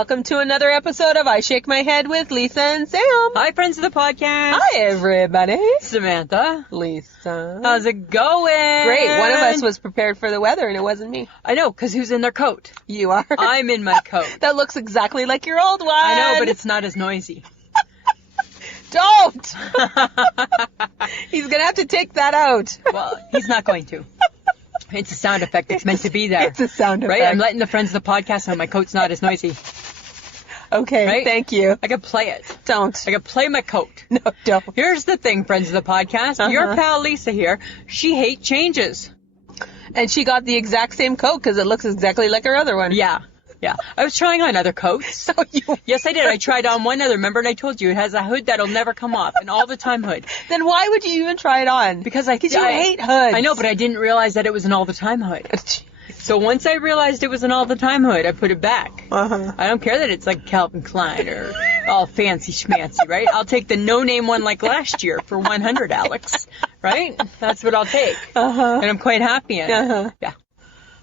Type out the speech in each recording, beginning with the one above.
welcome to another episode of I Shake My Head with Lisa and Sam. Hi, friends of the podcast. Hi, everybody. Samantha. Lisa. How's it going? Great. One of us was prepared for the weather, and it wasn't me. I know, because who's in their coat? You are. I'm in my coat. That looks exactly like your old one. I know, but it's not as noisy. Don't! He's going to have to take that out. Well, he's not going to. It's a sound effect. It's meant to be there. It's a sound effect. Right? I'm letting the friends of the podcast know my coat's not as noisy. Okay, right? Thank you. I can play it. Don't. I can play my coat. No, don't. Here's the thing, friends of the podcast. Your pal Lisa here, she hates changes. And she got the exact same coat because it looks exactly like her other one. Yeah. Yeah. I was trying on other coats. So you... Yes, I did. I tried on one other. Remember, and I told you it has a hood that'll never come off, an all-the-time hood. Then why would you even try it on? Because you hate hoods. I know, but I didn't realize that it was an all-the-time hood. So once I realized it was an all-the-time hood, I put it back. I don't care that it's like Calvin Klein or all fancy schmancy, right? I'll take the no-name one like last year for $100, Alex. Right? That's what I'll take. And I'm quite happy in it. Yeah.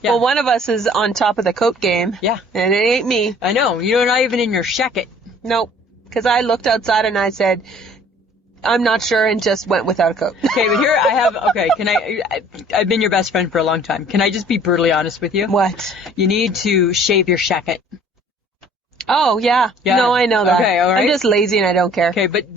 Yeah. Well, one of us is on top of the coat game. Yeah. And it ain't me. I know. You're not even in your shacket. Nope. Because I looked outside and I said, I'm not sure, and just went without a coat. Okay, but here I have, I've been your best friend for a long time. Can I just be brutally honest with you? What? You need to shave your shacket. Oh, yeah. No, I know that. Okay, all right. I'm just lazy and I don't care. Okay, but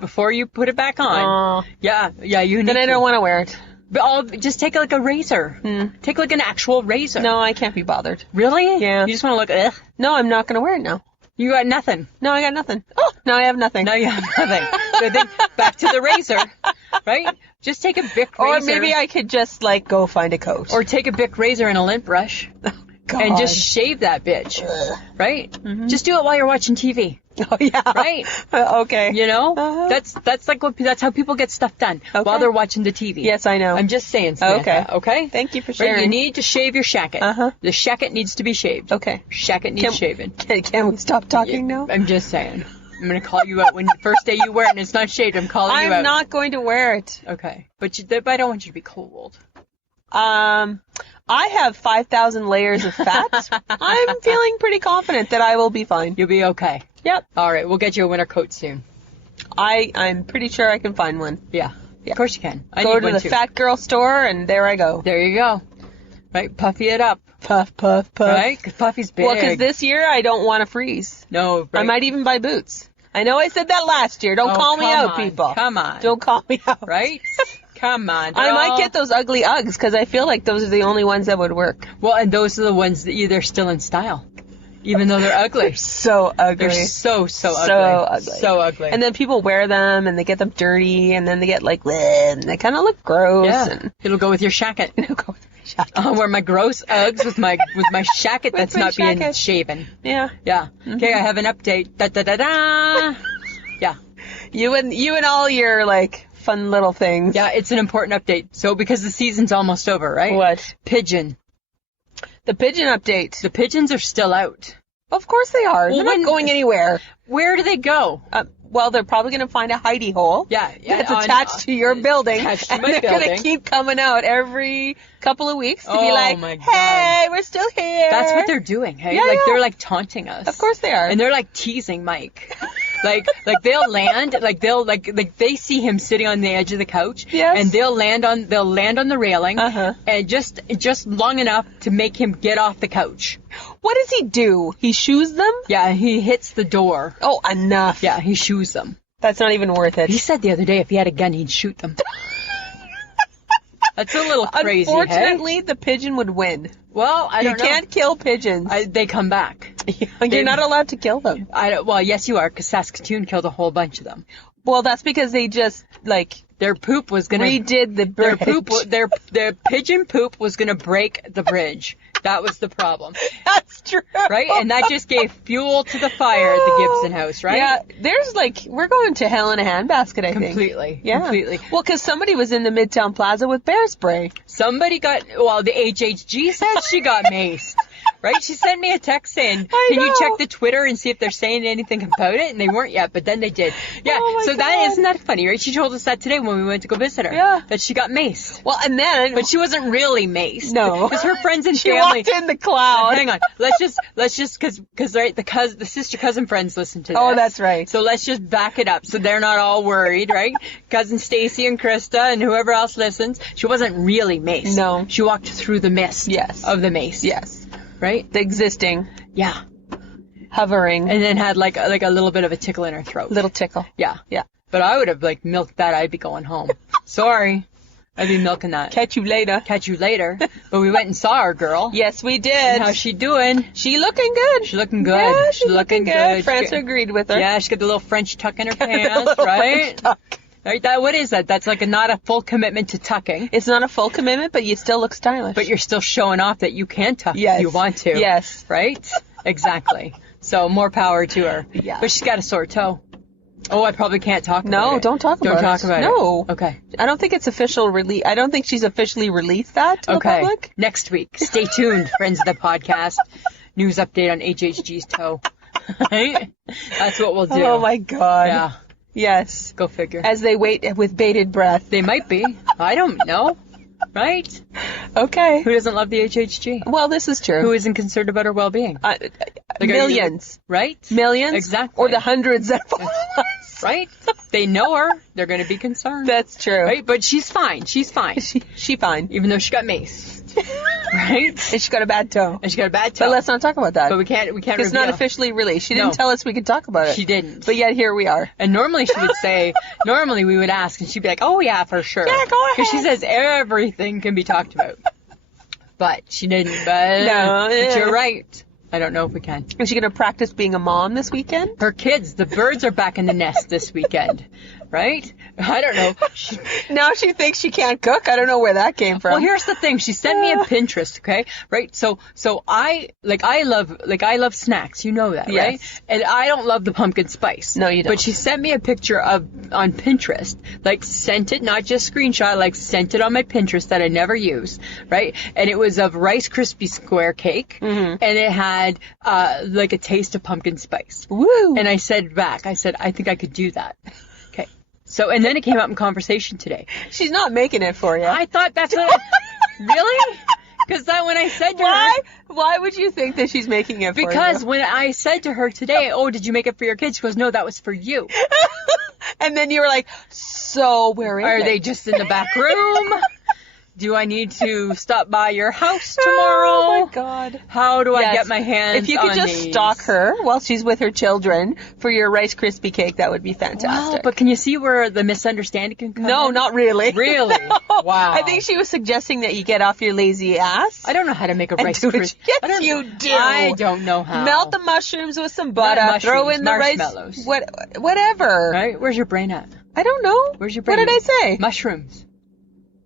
before you put it back on, you need Then I don't want to wear it. But just take like a razor. Take like an actual razor. No, I can't be bothered. Really? Yeah. You just want to look, ugh? No, I'm not going to wear it now. You got nothing. No, I got nothing. Oh, now I have nothing. Now you have nothing. So then back to the razor, right? Just take a Bic razor. Or maybe I could just, go find a coat. Or take a Bic razor and a lint brush. God. And just shave that bitch. Right? Just do it while you're watching TV. Oh, yeah. Right? Okay. You know? That's how people get stuff done. Okay. While they're watching the TV. Yes, I know. I'm just saying, Samantha. Okay? Thank you for sharing. Right? You need to shave your shacket. The shacket needs to be shaved. Okay. Shacket needs shaving. Can we stop talking now? I'm just saying. I'm going to call you out when the first day you wear it and it's not shaved. I'm calling you out. I'm not going to wear it. Okay. But I don't want you to be cold. I have 5,000 layers of fat. I'm feeling pretty confident that I will be fine. You'll be okay. Yep. All right. We'll get you a winter coat soon. I'm pretty sure I can find one. Yeah. Of course you can. Go to the fat girl store and there I go. There you go. Right. Puffy it up. Puff, puff, puff. Right? Because Puffy's big. Well, because this year I don't want to freeze. No. Right. I might even buy boots. I know I said that last year. Don't call me out, people. Come on. Don't call me out. Right? Come on. I might get those ugly Uggs because I feel like those are the only ones that would work. Well, and those are the ones that they're still in style. Even though they're ugly. They're so ugly. They're so ugly. So ugly. So ugly. And then people wear them and they get them dirty and then they get bleh, and they kind of look gross. Yeah. And it'll go with your shacket. It'll go with my shacket. I'll wear my gross Uggs with my shacket that's not being shaven. Yeah. Yeah. Okay, I have an update. Da da da da. Yeah. You and all your fun little things. Yeah, it's an important update. So because the season's almost over, right? What? Pigeon. The pigeon update. The pigeons are still out. Of course they are. Well, they're not going anywhere. Where do they go? Well, they're probably going to find a hidey hole. Yeah. That's attached to your building. Attached to and my they're building. going to keep coming out every couple of weeks to be like, my God. hey, we're still here. That's what they're doing, hey? Yeah, they're taunting us. Of course they are. And they're teasing Mike. They'll land, they see him sitting on the edge of the couch. Yes. And they'll land on the railing. And just long enough to make him get off the couch. What does he do? He shoos them? Yeah, he hits the door. Oh, enough. Yeah, he shoos them. That's not even worth it. He said the other day if he had a gun, he'd shoot them. That's a little crazy. Unfortunately, the pigeon would win. Well, I don't know. You can't kill pigeons. They come back. You're not allowed to kill them. Well, yes, you are, because Saskatoon killed a whole bunch of them. Well, that's because they just, their poop was going to... redid the bridge. Their pigeon poop was going to break the bridge. That was the problem. That's true. Right? And that just gave fuel to the fire at the Gibson house, right? Yeah, there's we're going to hell in a handbasket, I think. Completely. Yeah. Completely. Well, because somebody was in the Midtown Plaza with bear spray. Somebody the HHG said she got maced. Right? She sent me a text saying, can you check the Twitter and see if they're saying anything about it? And they weren't yet, but then they did. Yeah, so isn't that funny, right? She told us that today when we went to go visit her. Yeah. That she got maced. Well, and then... But she wasn't really maced. No. Because her friends and She family... walked in the cloud. Hang on. Let's just, because right, the sister cousin friends listen to this. Oh, that's right. So let's just back it up so they're not all worried, right? Cousin Stacy and Krista and whoever else listens. She wasn't really maced. No. She walked through the mist. Yes. Of the mace. Yes. Right? The existing. Yeah. Hovering. And then had like a little bit of a tickle in her throat. Little tickle. Yeah. Yeah. But I would have milked that. I'd be going home. Sorry. I'd be milking that. Catch you later. Catch you later. But we went and saw our girl. Yes, we did. And how's she doing? She looking good. She's looking good. Yeah, she's looking good. Frances agreed with her. Yeah, she's got the little French tuck in her pants, little right? French tuck. Right, what is that? That's not a full commitment to tucking. It's not a full commitment, but you still look stylish. But you're still showing off that you can tuck if you want to. Yes. Right? Exactly. So more power to her. Yeah. But she's got a sore toe. Oh, I probably can't talk about it. No, don't talk about it. Don't talk about it. No. Okay. I don't think it's official release. I don't think she's officially released that to the public. Next week. Stay tuned, friends of the podcast. News update on HHG's toe. Right? That's what we'll do. Oh my God. Yeah. Yes. Go figure. As they wait with bated breath. They might be. I don't know. Right? Okay. Who doesn't love the HHG? Well, this is true. Who isn't concerned about her well-being? Millions. Right? Millions? Exactly. Or the hundreds that follow us. Right? They know her. They're going to be concerned. That's true. Right? But she's fine. She's fine. She fine. Even though she got maced. Right? And she got a bad toe. And she got a bad toe. But let's not talk about that. But we can't It's not officially released. She didn't tell us we could talk about it. She didn't. But yet here we are. And normally she would say, normally we would ask and she'd be like, oh yeah, for sure. Yeah, go ahead. Because she says everything can be talked about. But she didn't. But you're right. I don't know if we can. Is she going to practice being a mom this weekend? Her kids, the birds are back in the nest this weekend. Right? I don't know. Now she thinks she can't cook. I don't know where that came from. Well, here's the thing. She sent me a Pinterest, okay? Right? So I love snacks. You know that, right? Yes. And I don't love the pumpkin spice. No, you don't. But she sent me a picture on Pinterest. Sent it, not just screenshot, sent it on my Pinterest that I never use, right? And it was of Rice Krispie square cake. Mm-hmm. And it had a taste of pumpkin spice. Woo! And I said back, I think I could do that. Okay. So, and then it came up in conversation today. She's not making it for you. I thought that's what... Really? Because when I said to her... Why would you think that she's making it for you? Because when I said to her today, oh, did you make it for your kids? She goes, no, that was for you. And then you were like, so where is Are it? they just in the back room? Do I need to stop by your house tomorrow? Oh my God. How do I get my hands on If you could just these? stalk her while she's with her children for your Rice Krispie cake, that would be fantastic. Wow, but can you see where the misunderstanding can come No, in? not really. Really? No. Wow. I think she was suggesting that you get off your lazy ass. I don't know how to make a Rice do it. Krispie. Yes, you do. I don't know how. Melt the mushrooms with some butter. Not throw mushrooms, in the marshmallows. rice. Whatever. Right? Where's your brain at? I don't know. Where's your brain? What did I say? Mushrooms.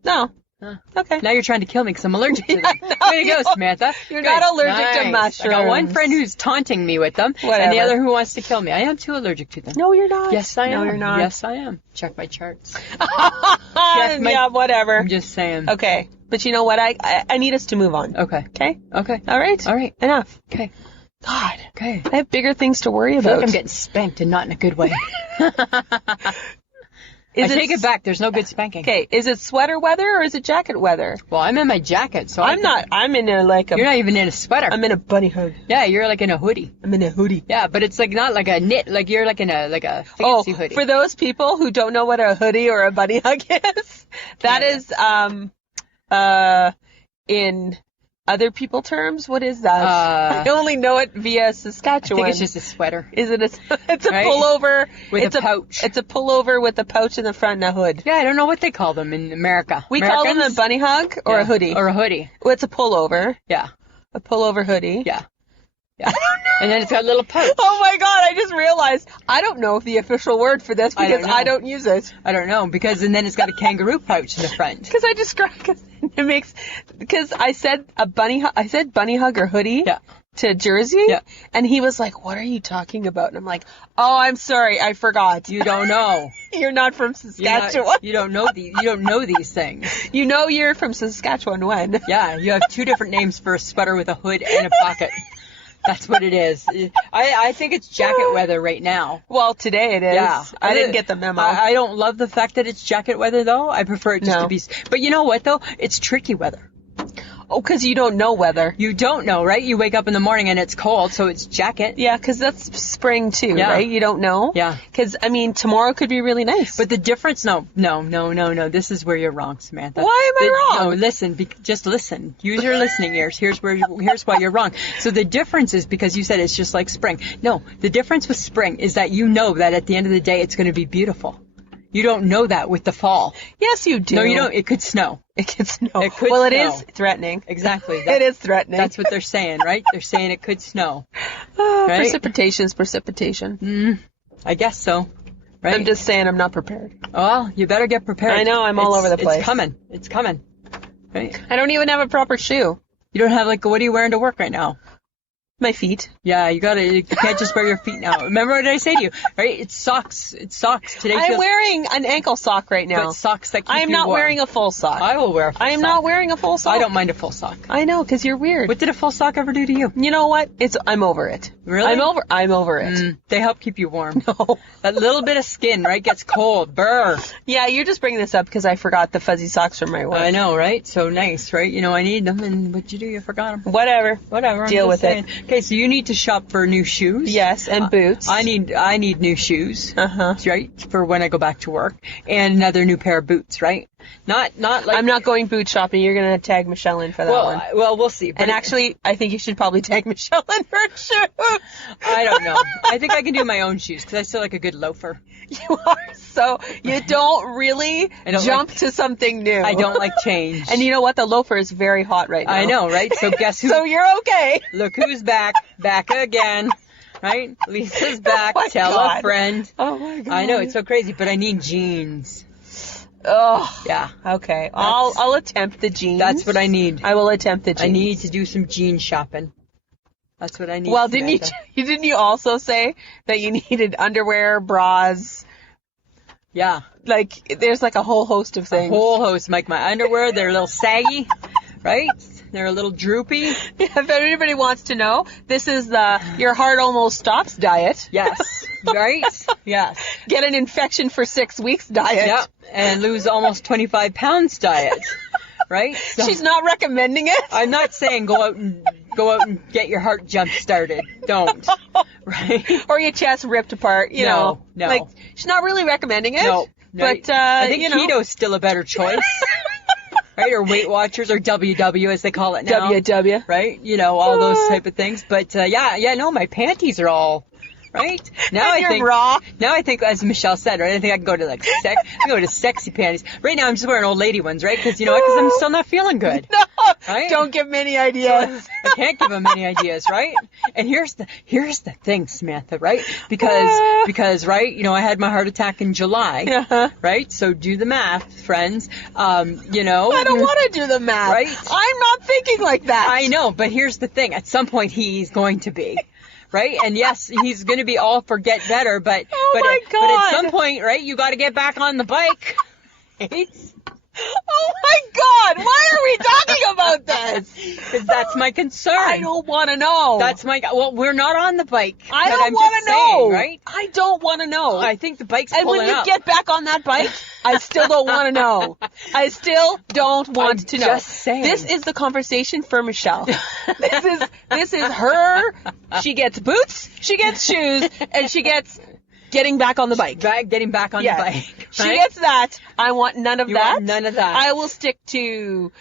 No. Huh. Okay. Now you're trying to kill me because I'm allergic to them. No, Way to go, Samantha. You're Good. not allergic to Nice. I got one mushrooms. friend who's taunting me with them, and Whatever. the other who wants to kill me. I am too allergic to them. No, you're not. Yes, I am. No, you're not. Yes, I am. Check my charts. Yeah, whatever. I'm just saying. Okay. But you know what? I need us to move on. Okay. Okay? Okay. All right? All right. Enough. Okay. God. Okay. I have bigger things to worry I feel about. like I'm getting spanked and not in a good way. I take it back. There's no good spanking. Okay, is it sweater weather or is it jacket weather? Well, I'm in my jacket, so I'm not. I'm in a You're not even in a sweater. I'm in a bunny hood. Yeah, you're like in a hoodie. I'm in a hoodie. Yeah, but it's not like a knit. Like you're like in a fancy hoodie. For those people who don't know what a hoodie or a bunny hug is, that is in other people terms. What is that? I only know it via Saskatchewan. I think it's just a sweater. Is it it's a Right? pullover With a pouch. It's a pullover with a pouch in the front and a hood. Yeah, I don't know what they call them in America. We call them a bunny hug or a hoodie. Or a hoodie. Well, it's a pullover. Yeah. A pullover hoodie. Yeah. Yeah. And then it's got a little pouch. Oh my God, I just realized I don't know the official word for this because I don't use it. I don't know, and then it's got a kangaroo pouch in the front. Because I said bunny hug or hoodie. Yeah. to Jersey. Yeah. And he was like, what are you talking about? And I'm like, oh, I'm sorry. I forgot. You don't know. You're not from Saskatchewan. You don't know these things. You know you're from Saskatchewan when? Yeah, you have two different names for a sweater with a hood and a pocket. That's what it is. I think it's jacket weather right now. Well, today it is. Yeah. I didn't get the memo. I don't love the fact that it's jacket weather, though. I prefer it just to be... But you know what, though? It's tricky weather. Oh, because you don't know weather. You don't know, right? You wake up in the morning and it's cold, so it's jacket. Yeah, because that's spring too, right? You don't know. Yeah. Because, I mean, tomorrow could be really nice. But the difference, no. This is where you're wrong, Samantha. Why am I wrong? No, listen. Just listen. Use your listening ears. Here's why you're wrong. So the difference is because you said it's just like spring. No, the difference with spring is that you know that at the end of the day it's going to be beautiful. You don't know that with the fall. Yes, you do. No, you don't. It could snow. It could snow. It could well, snow. It is threatening. Exactly. It is threatening. That's what they're saying, right? They're saying it could snow. Right? Precipitation's precipitation. I guess so. Right? I'm just saying I'm not prepared. Well, you better get prepared. I know. I'm all over the place. It's coming. Right? I don't even have a proper shoe. You don't have, what are you wearing to work right now? My feet. Yeah, you can't just wear your feet now. Remember what did I say to you, right? It's socks. Today I'm wearing an ankle sock right now. But socks that keep I am you not warm. wearing a full sock. I will wear a full sock. I am not wearing a full sock. I don't mind a full sock. I know, because you're weird. What did a full sock ever do to you? You know what? I'm over it. Really? I'm over it. They help keep you warm. No. That little bit of skin, right, gets cold. Brr. Yeah, you're just bringing this up because I forgot the fuzzy socks from my work. I know, right? So nice, right? You know, I need them, and what'd you do? You forgot them. Whatever. Deal with it. Okay, so you need to shop for new shoes. Yes, and boots. I need new shoes. Right, for when I go back to work, and another new pair of boots. Right. Not like I'm not going boot shopping. You're gonna tag Michelle in for that one. Well, we'll see. And actually, I think you should probably tag Michelle in for shoes. I don't know. I think I can do my own shoes because I still like a good loafer. You are so you don't really jump to something new. I don't like change. And you know what? The loafer is very hot right now. I know, right? So guess who? So you're okay. Look who's back again. Right? Lisa's back. Oh Tell a friend. Oh my God. I know, it's so crazy, but I need jeans. Oh. Yeah. Okay. I'll attempt the jeans. That's what I need. I will attempt the jeans. I need to do some jean shopping. That's what I need. Well, didn't you also say that you needed underwear, bras? Yeah. Like, there's like a whole host of things. A whole host. Like my underwear, they're a little saggy, right? They're a little droopy. Yeah, if anybody wants to know, this is the Your Heart Almost Stops diet. Yes. Right? Yes. Get an infection for 6 weeks diet. Yep. And lose almost 25 pounds diet. Right? So, she's not recommending it. I'm not saying go out and get your heart jump started. Don't. Right? Or your chest ripped apart, you know. No. Like, she's not really recommending it. No. But, I think keto's still a better choice. Right? Or Weight Watchers, or WW as they call it now. WW. Right? You know, all those type of things. But, no, my panties are all... Right? Now and you're raw. Now I think, as Michelle said, right? I think I can go to sexy panties. Right now I'm just wearing old lady ones, right? Because because I'm still not feeling good. No, right? Don't give me any ideas. I can't give them any ideas, right? And here's the thing, Samantha, right? Because right, I had my heart attack in July, right? So do the math, friends. I don't want to do the math. Right? I'm not thinking like that. I know, but here's the thing. At some point, he's going to be. Right? And yes, he's going to be all for get better, but at some point, right, you got to get back on the bike. Right? Oh my God! Why are we talking about this? Because that's my concern. I don't want to know. Well, we're not on the bike. I don't want to know. Right? I don't want to know. I think the bike's pulling up. And when you get back on that bike, I still don't want to know. I still don't want to know. Just saying. This is the conversation for Michelle. This is her. She gets boots, she gets shoes, and she gets getting back on the bike. Getting back on the bike. Right? She gets that. I want none of that. Want none of that. I will stick to,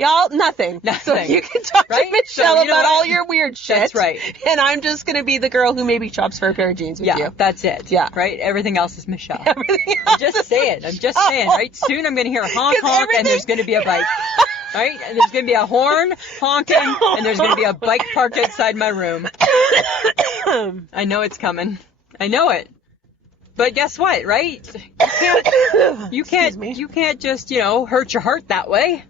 nothing. So you can talk to Michelle about all your weird shit. That's right. And I'm just going to be the girl who maybe shops for a pair of jeans with you. Yeah, that's it. Yeah. Right? Everything else is Michelle. Everything else I'm just saying, right? Soon I'm going to hear a honk, and there's going to be a bike. Right? And there's going to be a horn honking, and there's going to be a bike parked outside my room. I know it's coming. I know it. But guess what, right? You can't just, hurt your heart that way.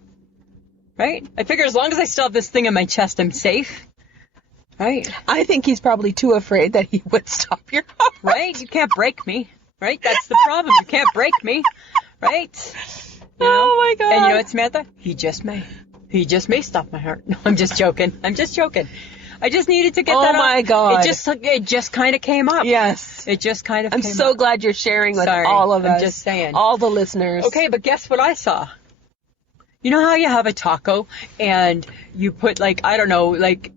Right? I figure as long as I still have this thing in my chest, I'm safe. Right? I think he's probably too afraid that he would stop your heart. Right? You can't break me. Right? That's the problem. You can't break me. Right? You know? Oh my God. And you know what, Samantha? He just may. He just may stop my heart. No, I'm just joking. I'm just joking. I just needed to get that Oh my up. God. It just kind of came up. Yes. It just kind of I'm came so up. glad you're sharing with Sorry, all of us. I'm just saying. All the listeners. Okay, but guess what I saw? You know how you have a taco and you put I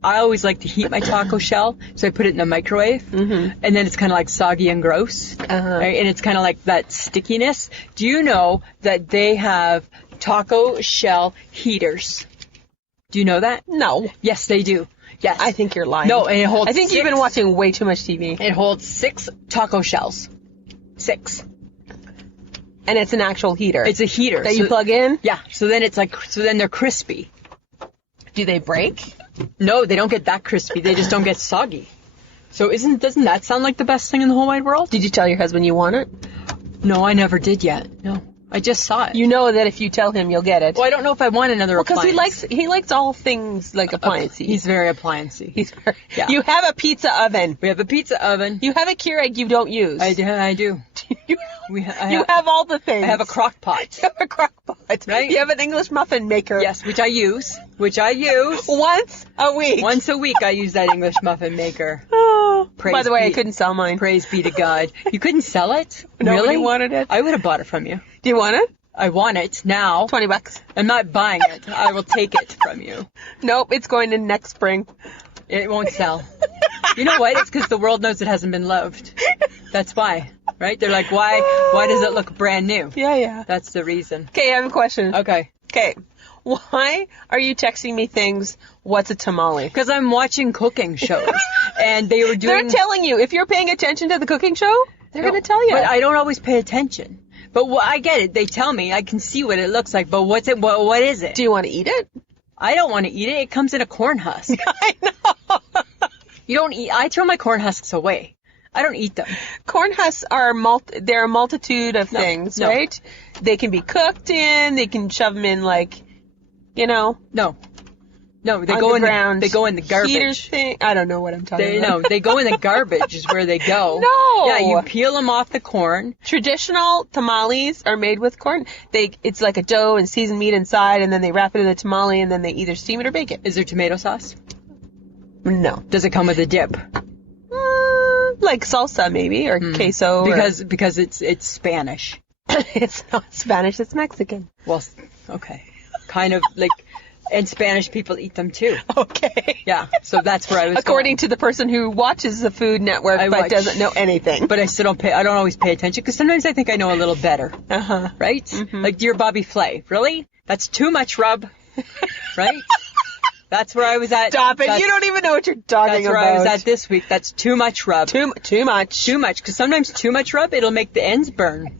always like to heat my taco shell, so I put it in the microwave, and then it's kind of like soggy and gross, right? And it's kind of like that stickiness. Do you know that they have taco shell heaters? Do you know that? No. Yes, they do. Yes. I think you're lying. No, and it holds I think you've been watching way too much TV. It holds 6 taco shells. 6. And it's an actual heater. It's a heater. that you plug in? Yeah, so then they're crispy. Do they break? No, they don't get that crispy. They just don't get soggy. So doesn't that sound like the best thing in the whole wide world? Did you tell your husband you want it? No, I never did yet. No, I just saw it. You know that if you tell him, you'll get it. Well, I don't know if I want another Because appliance. he likes all things like appliancey. He's very appliancey. Yeah. You have a pizza oven. We have a pizza oven. You have a Keurig you don't use. I do. You have all the things. I have a crock pot. You have a crock pot. Right? You have an English muffin maker. Yes, which I use. Once a week. Once a week I use that English muffin maker. Oh. Praise By the way, I be- couldn't sell mine. Praise be to God. You couldn't sell it? Nobody Really? wanted it. I would have bought it from you. Do you want it? I want it now. $20. I'm not buying it. I will take it from you. Nope, it's going in next spring. It won't sell. You know what? It's because the world knows it hasn't been loved. That's why. Right? They're like, why does it look brand new? Yeah. That's the reason. Okay, I have a question. Okay. Okay. Why are you texting me things, what's a tamale? Because I'm watching cooking shows. And they were doing... They're telling you. If you're paying attention to the cooking show, they're going to tell you. But I don't always pay attention. But I get it. They tell me. I can see what it looks like. But what's it? What is it? Do you want to eat it? I don't want to eat it. It comes in a corn husk. I know. You don't eat... I throw my corn husks away. I don't eat them. Corn husks are they're a multitude of things, no. right? They can be cooked in. They can shove them in No, they on go the in ground. They go in the garbage. Heater thing. I don't know what I'm talking about. They go in the garbage is where they go. No. Yeah, you peel them off the corn. Traditional tamales are made with corn. It's like a dough and seasoned meat inside, and then they wrap it in the tamale, and then they either steam it or bake it. Is there tomato sauce? No. Does it come with a dip? Like salsa maybe, or queso. Because it's Spanish. It's not Spanish, it's Mexican. Well, okay. Kind of like, and Spanish people eat them too. Okay. Yeah, so that's where I was According to the person who watches the Food Network but doesn't know anything. But I don't always pay attention because sometimes I think I know a little better. Uh-huh. Right? Mm-hmm. Like Dear Bobby Flay. Really? That's too much rub. Right? That's where I was at. Stop it. You don't even know what you're talking about. That's where I was at this week. That's too much rub. Too much. Too much. Because sometimes too much rub, it'll make the ends burn.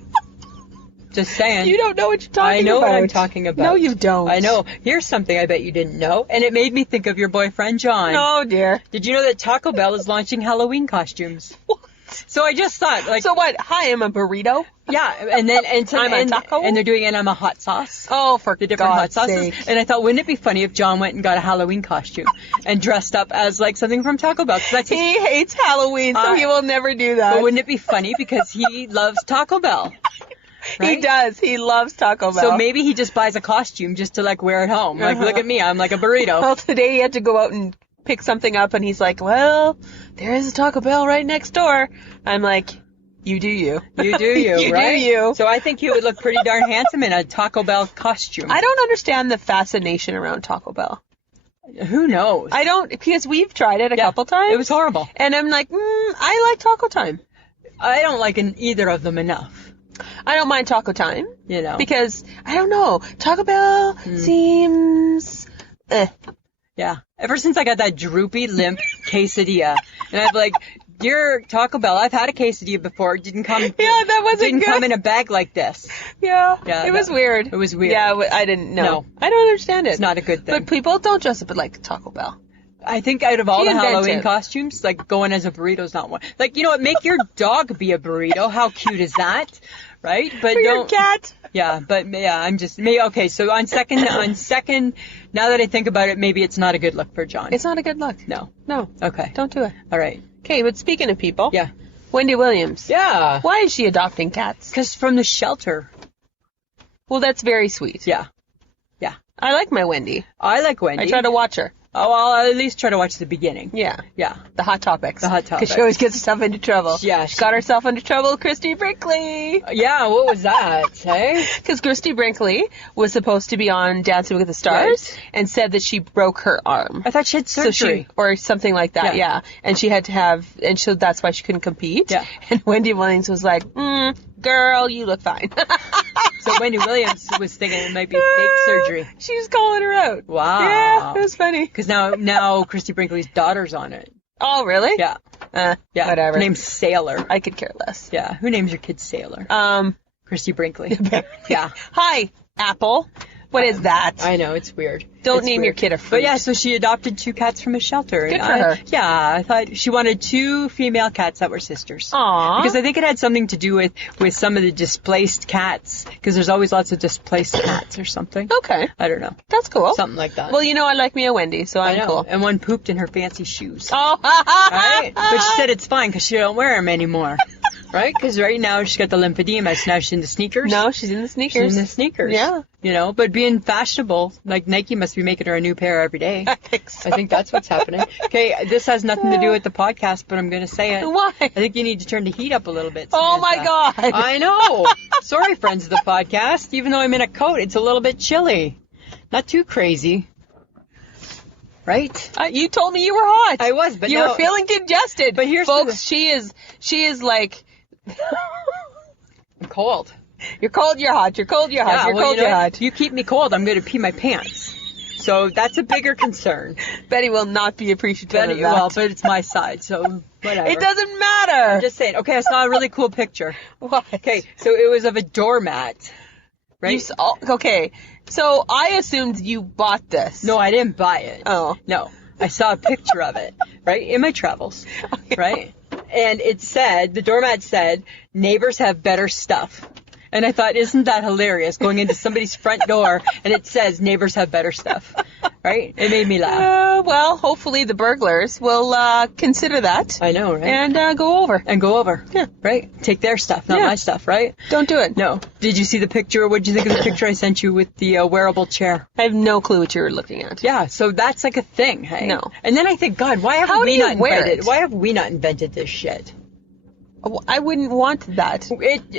Just saying. You don't know what you're talking about. I know what I'm talking about. No, you don't. I know. Here's something I bet you didn't know. And it made me think of your boyfriend, John. Oh, dear. Did you know that Taco Bell is launching Halloween costumes? What? So I just thought, So what? Hi, I'm a burrito? Yeah, and I'm a taco? and they're doing it. I'm a hot sauce. Oh, for The different God's hot sauces. sake. And I thought, wouldn't it be funny if John went and got a Halloween costume and dressed up as like something from Taco Bell? 'Cause that's He hates Halloween, so he will never do that. But wouldn't it be funny because he loves Taco Bell? Right? He does. He loves Taco Bell. So maybe he just buys a costume just to like wear it home. Like, look at me, I'm like a burrito. Well, today he had to go out and pick something up, and he's like, well, there is a Taco Bell right next door. I'm like, you do you. You do you, You right? do you. So I think he would look pretty darn handsome in a Taco Bell costume. I don't understand the fascination around Taco Bell. Who knows? I don't, because we've tried it a couple times. It was horrible. And I'm like, I like Taco Time. I don't like either of them enough. I don't mind Taco Time. You know. Because, I don't know, Taco Bell seems, Yeah. Ever since I got that droopy, limp quesadilla, and I've like, dear Taco Bell, I've had a quesadilla before. It didn't come. Yeah, that wasn't didn't good. come in a bag like this. Yeah, Yeah, it was weird. It was weird. Yeah, I didn't know. No. I don't understand it. It's not a good thing. But people don't dress up like Taco Bell. I think out of all the Inventive. Halloween costumes, like going as a burrito's not one. Like, you know what? Make your dog be a burrito. How cute is that? right? But For your don't. cat. Yeah, but yeah, I'm just okay. So on second, now that I think about it, maybe it's not a good look for John. It's not a good look. No. Okay. Don't do it. All right. Okay, but speaking of people. Yeah. Wendy Williams. Yeah. Why is she adopting cats? Because from the shelter. Well, that's very sweet. Yeah. I like my Wendy. I like Wendy. I try to watch her. Oh, I'll at least try to watch the beginning. Yeah. Yeah. The hot topics. Because she always gets herself into trouble. Yeah. She got herself into trouble with Christy Brinkley. Yeah, what was that, hey? Because Christy Brinkley was supposed to be on Dancing with the Stars and said that she broke her arm. I thought she had surgery. Or something like that, yeah. And she had to have, that's why she couldn't compete. Yeah. And Wendy Williams was like, girl, you look fine. So Wendy Williams was thinking it might be fake surgery. She was calling her out. Wow. Yeah, it was funny. Because now Christy Brinkley's daughter's on it. Oh, really? Yeah. Yeah. Whatever. Her name's Sailor. I could care less. Yeah. Who names your kid Sailor? Christy Brinkley. Yeah. Hi, Apple. What is that? I know, it's weird. Don't name your kid a fruit. But yeah, so she adopted 2 cats from a shelter. Good for her. Yeah, I thought she wanted 2 female cats that were sisters. Aww. Because I think it had something to do with some of the displaced cats. Because there's always lots of displaced cats or something. Okay. I don't know. That's cool. Something like that. Well, I like me a Wendy, so I'm cool. And one pooped in her fancy shoes. Oh, Right? But she said it's fine because she don't wear them anymore. Right? Because right now she's got the lymphedema, so now she's in the sneakers. No, she's in the sneakers. She's in the sneakers. Yeah. But being fashionable, like Nike must be making her a new pair every day. I think so. I think that's what's happening. Okay, this has nothing to do with the podcast, but I'm going to say it. Why? I think you need to turn the heat up a little bit. Oh, my God. I know. Sorry, friends of the podcast. Even though I'm in a coat, it's a little bit chilly. Not too crazy. Right? You told me you were hot. I was, but you were feeling congested. But here's folks, she is like... I'm cold. You're cold, you're hot. You're cold, you're hot. Yeah, you're cold, you're hot. You keep me cold, I'm going to pee my pants. So that's a bigger concern. Betty will not be appreciative of that. Well, but it's my side, so whatever. It doesn't matter. I'm just saying. Okay, I saw a really cool picture. What? Okay, so it was of a doormat, right? Okay, so I assumed you bought this. No, I didn't buy it. Oh. No, I saw a picture of it, right, in my travels, right? And it said, the doormat said, neighbors have better stuff. And I thought, isn't that hilarious, going into somebody's front door and it says neighbors have better stuff, right? It made me laugh. Well, hopefully the burglars will consider that. I know, right? And go over. Yeah. Right? Take their stuff, not my stuff, right? Don't do it. No. Did you see the picture? What did you think of the picture I sent you with the wearable chair? I have no clue what you're looking at. Yeah, so that's like a thing, hey? No. And then I think, God, why have we not invented this shit? I wouldn't want that.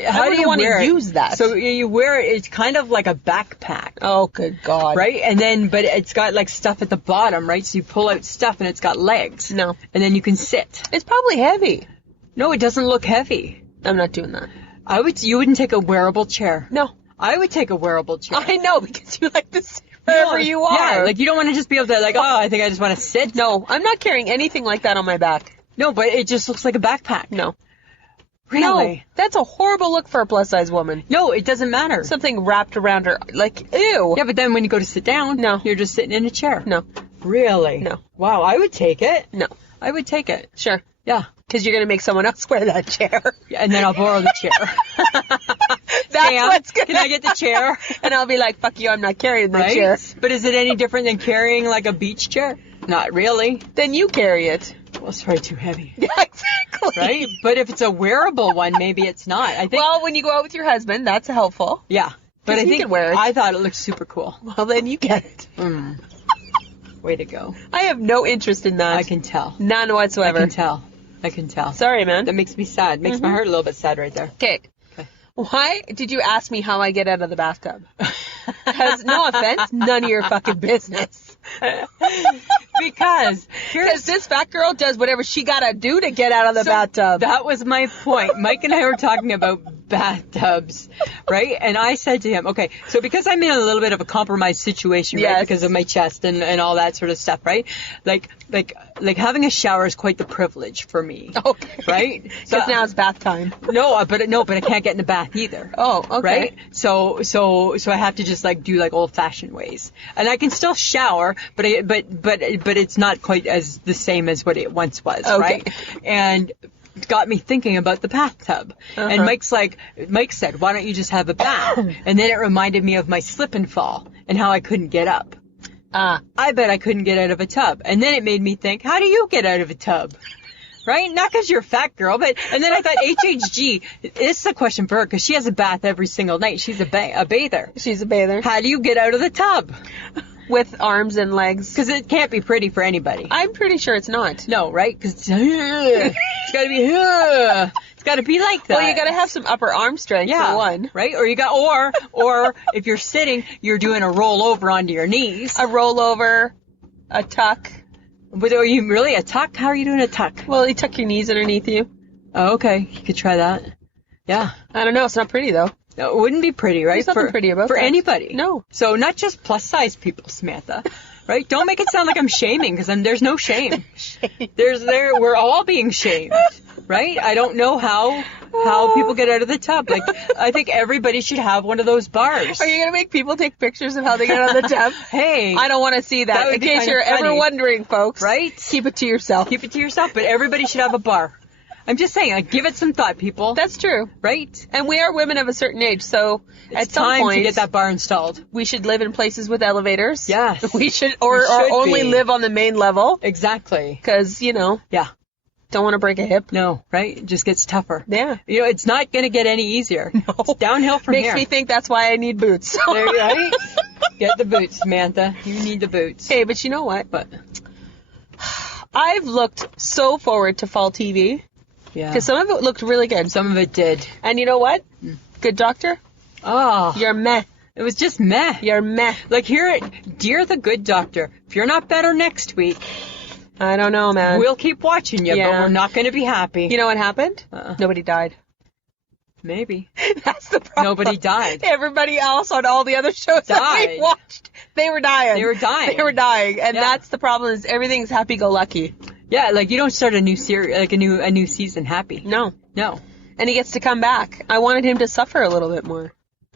How do you want to use that? So you wear it, it's kind of like a backpack. Oh, good God. Right? And then, but it's got like stuff at the bottom, right? So you pull out stuff and it's got legs. No. And then you can sit. It's probably heavy. No, it doesn't look heavy. I'm not doing that. You wouldn't take a wearable chair. No. I would take a wearable chair. I know, because you like to sit wherever you are. Yeah, like you don't want to just be able to like, oh, I think I just want to sit. No, I'm not carrying anything like that on my back. No, but it just looks like a backpack. No. Really? No, that's a horrible look for a plus-size woman. No, it doesn't matter. Something wrapped around her, like, ew. Yeah, but then when you go to sit down, no, you're just sitting in a chair. No. Really? No. Wow, I would take it. No. I would take it. Sure. Yeah. Because you're going to make someone else wear that chair. Yeah, and then I'll borrow the chair. That's what's going to Can I get the chair? And I'll be like, fuck you, I'm not carrying that chair. But is it any different than carrying like a beach chair? Not really. Then you carry it. Well, it's probably too heavy. Yeah, exactly. Right? But if it's a wearable one, maybe it's not. I think. Well, when you go out with your husband, that's helpful. Yeah. But I think can wear it. I thought it looked super cool. Well, then you get it. Way to go. I have no interest in that. I can tell. None whatsoever. I can tell. Sorry, man. That makes me sad. Makes my heart a little bit sad right there. Okay. Why did you ask me how I get out of the bathtub? Because, no offense, none of your fucking business. Because this fat girl does whatever she gotta do to get out of the bathtub. That was my point. Mike and I were talking about bathtubs, right? And I said to him, okay, so because I'm in a little bit of a compromised situation, right? Because of my chest and all that sort of stuff, right? Like having a shower is quite the privilege for me. Okay. Right? Because now it's bath time. No, but I can't get in the bath either. Oh, okay. Right? So I have to just like do like old fashioned ways. And I can still shower, but it's not quite as the same as what it once was, right? got me thinking about the bathtub. And Mike said, why don't you just have a bath? And then it reminded me of my slip and fall and how I couldn't get up. I bet I couldn't get out of a tub. And then it made me think, how do you get out of a tub? Right? Not because you're a fat girl, but, and then I thought HHG, this is a question for her because she has a bath every single night. She's a bather. She's a bather. How do you get out of the tub? With arms and legs. Because it can't be pretty for anybody. I'm pretty sure it's not. No, right? Because it's got to be, it's got to be like that. Well, you got to have some upper arm strength for one. Right? Or you got, or if you're sitting, you're doing a roll over onto your knees. A rollover, a tuck. But are you really a tuck? How are you doing a tuck? Well, you tuck your knees underneath you. Oh, okay. You could try that. Yeah. I don't know. It's not pretty, though. No, it wouldn't be pretty, right? There's nothing pretty about for that. anybody. No. So not just plus-size people, Samantha. Right? Don't make it sound like I'm shaming, because there's no shame. We're all being shamed. Right? I don't know how people get out of the tub. Like, I think everybody should have one of those bars. Are you going to make people take pictures of how they get out of the tub? Hey. I don't want to see that. In case you're ever wondering, folks. Right? Keep it to yourself. Keep it to yourself, but everybody should have a bar. I'm just saying, like, give it some thought, people. That's true. Right? And we are women of a certain age, so it's time to get that bar installed. We should live in places with elevators. Yes. We should, or only live on the main level. Exactly. Because, Yeah. Don't want to break a hip. No, right? It just gets tougher. Yeah. It's not going to get any easier. No. It's downhill from here. Makes me think that's why I need boots. Right? Get the boots, Samantha. You need the boots. Hey, but you know what? But I've looked so forward to fall TV. Yeah. Because some of it looked really good. Some of it did. And you know what? Good Doctor? Oh. You're meh. It was just meh. You're meh. Like, dear the Good Doctor, if you're not better next week, I don't know, man. We'll keep watching you, but we're not going to be happy. You know what happened? Nobody died. Maybe. That's the problem. Nobody died. Everybody else on all the other shows that we watched, they were dying. They were dying. And that's the problem, is everything's happy-go-lucky. Yeah, like, you don't start a new series, like a new season happy. No. And he gets to come back. I wanted him to suffer a little bit more.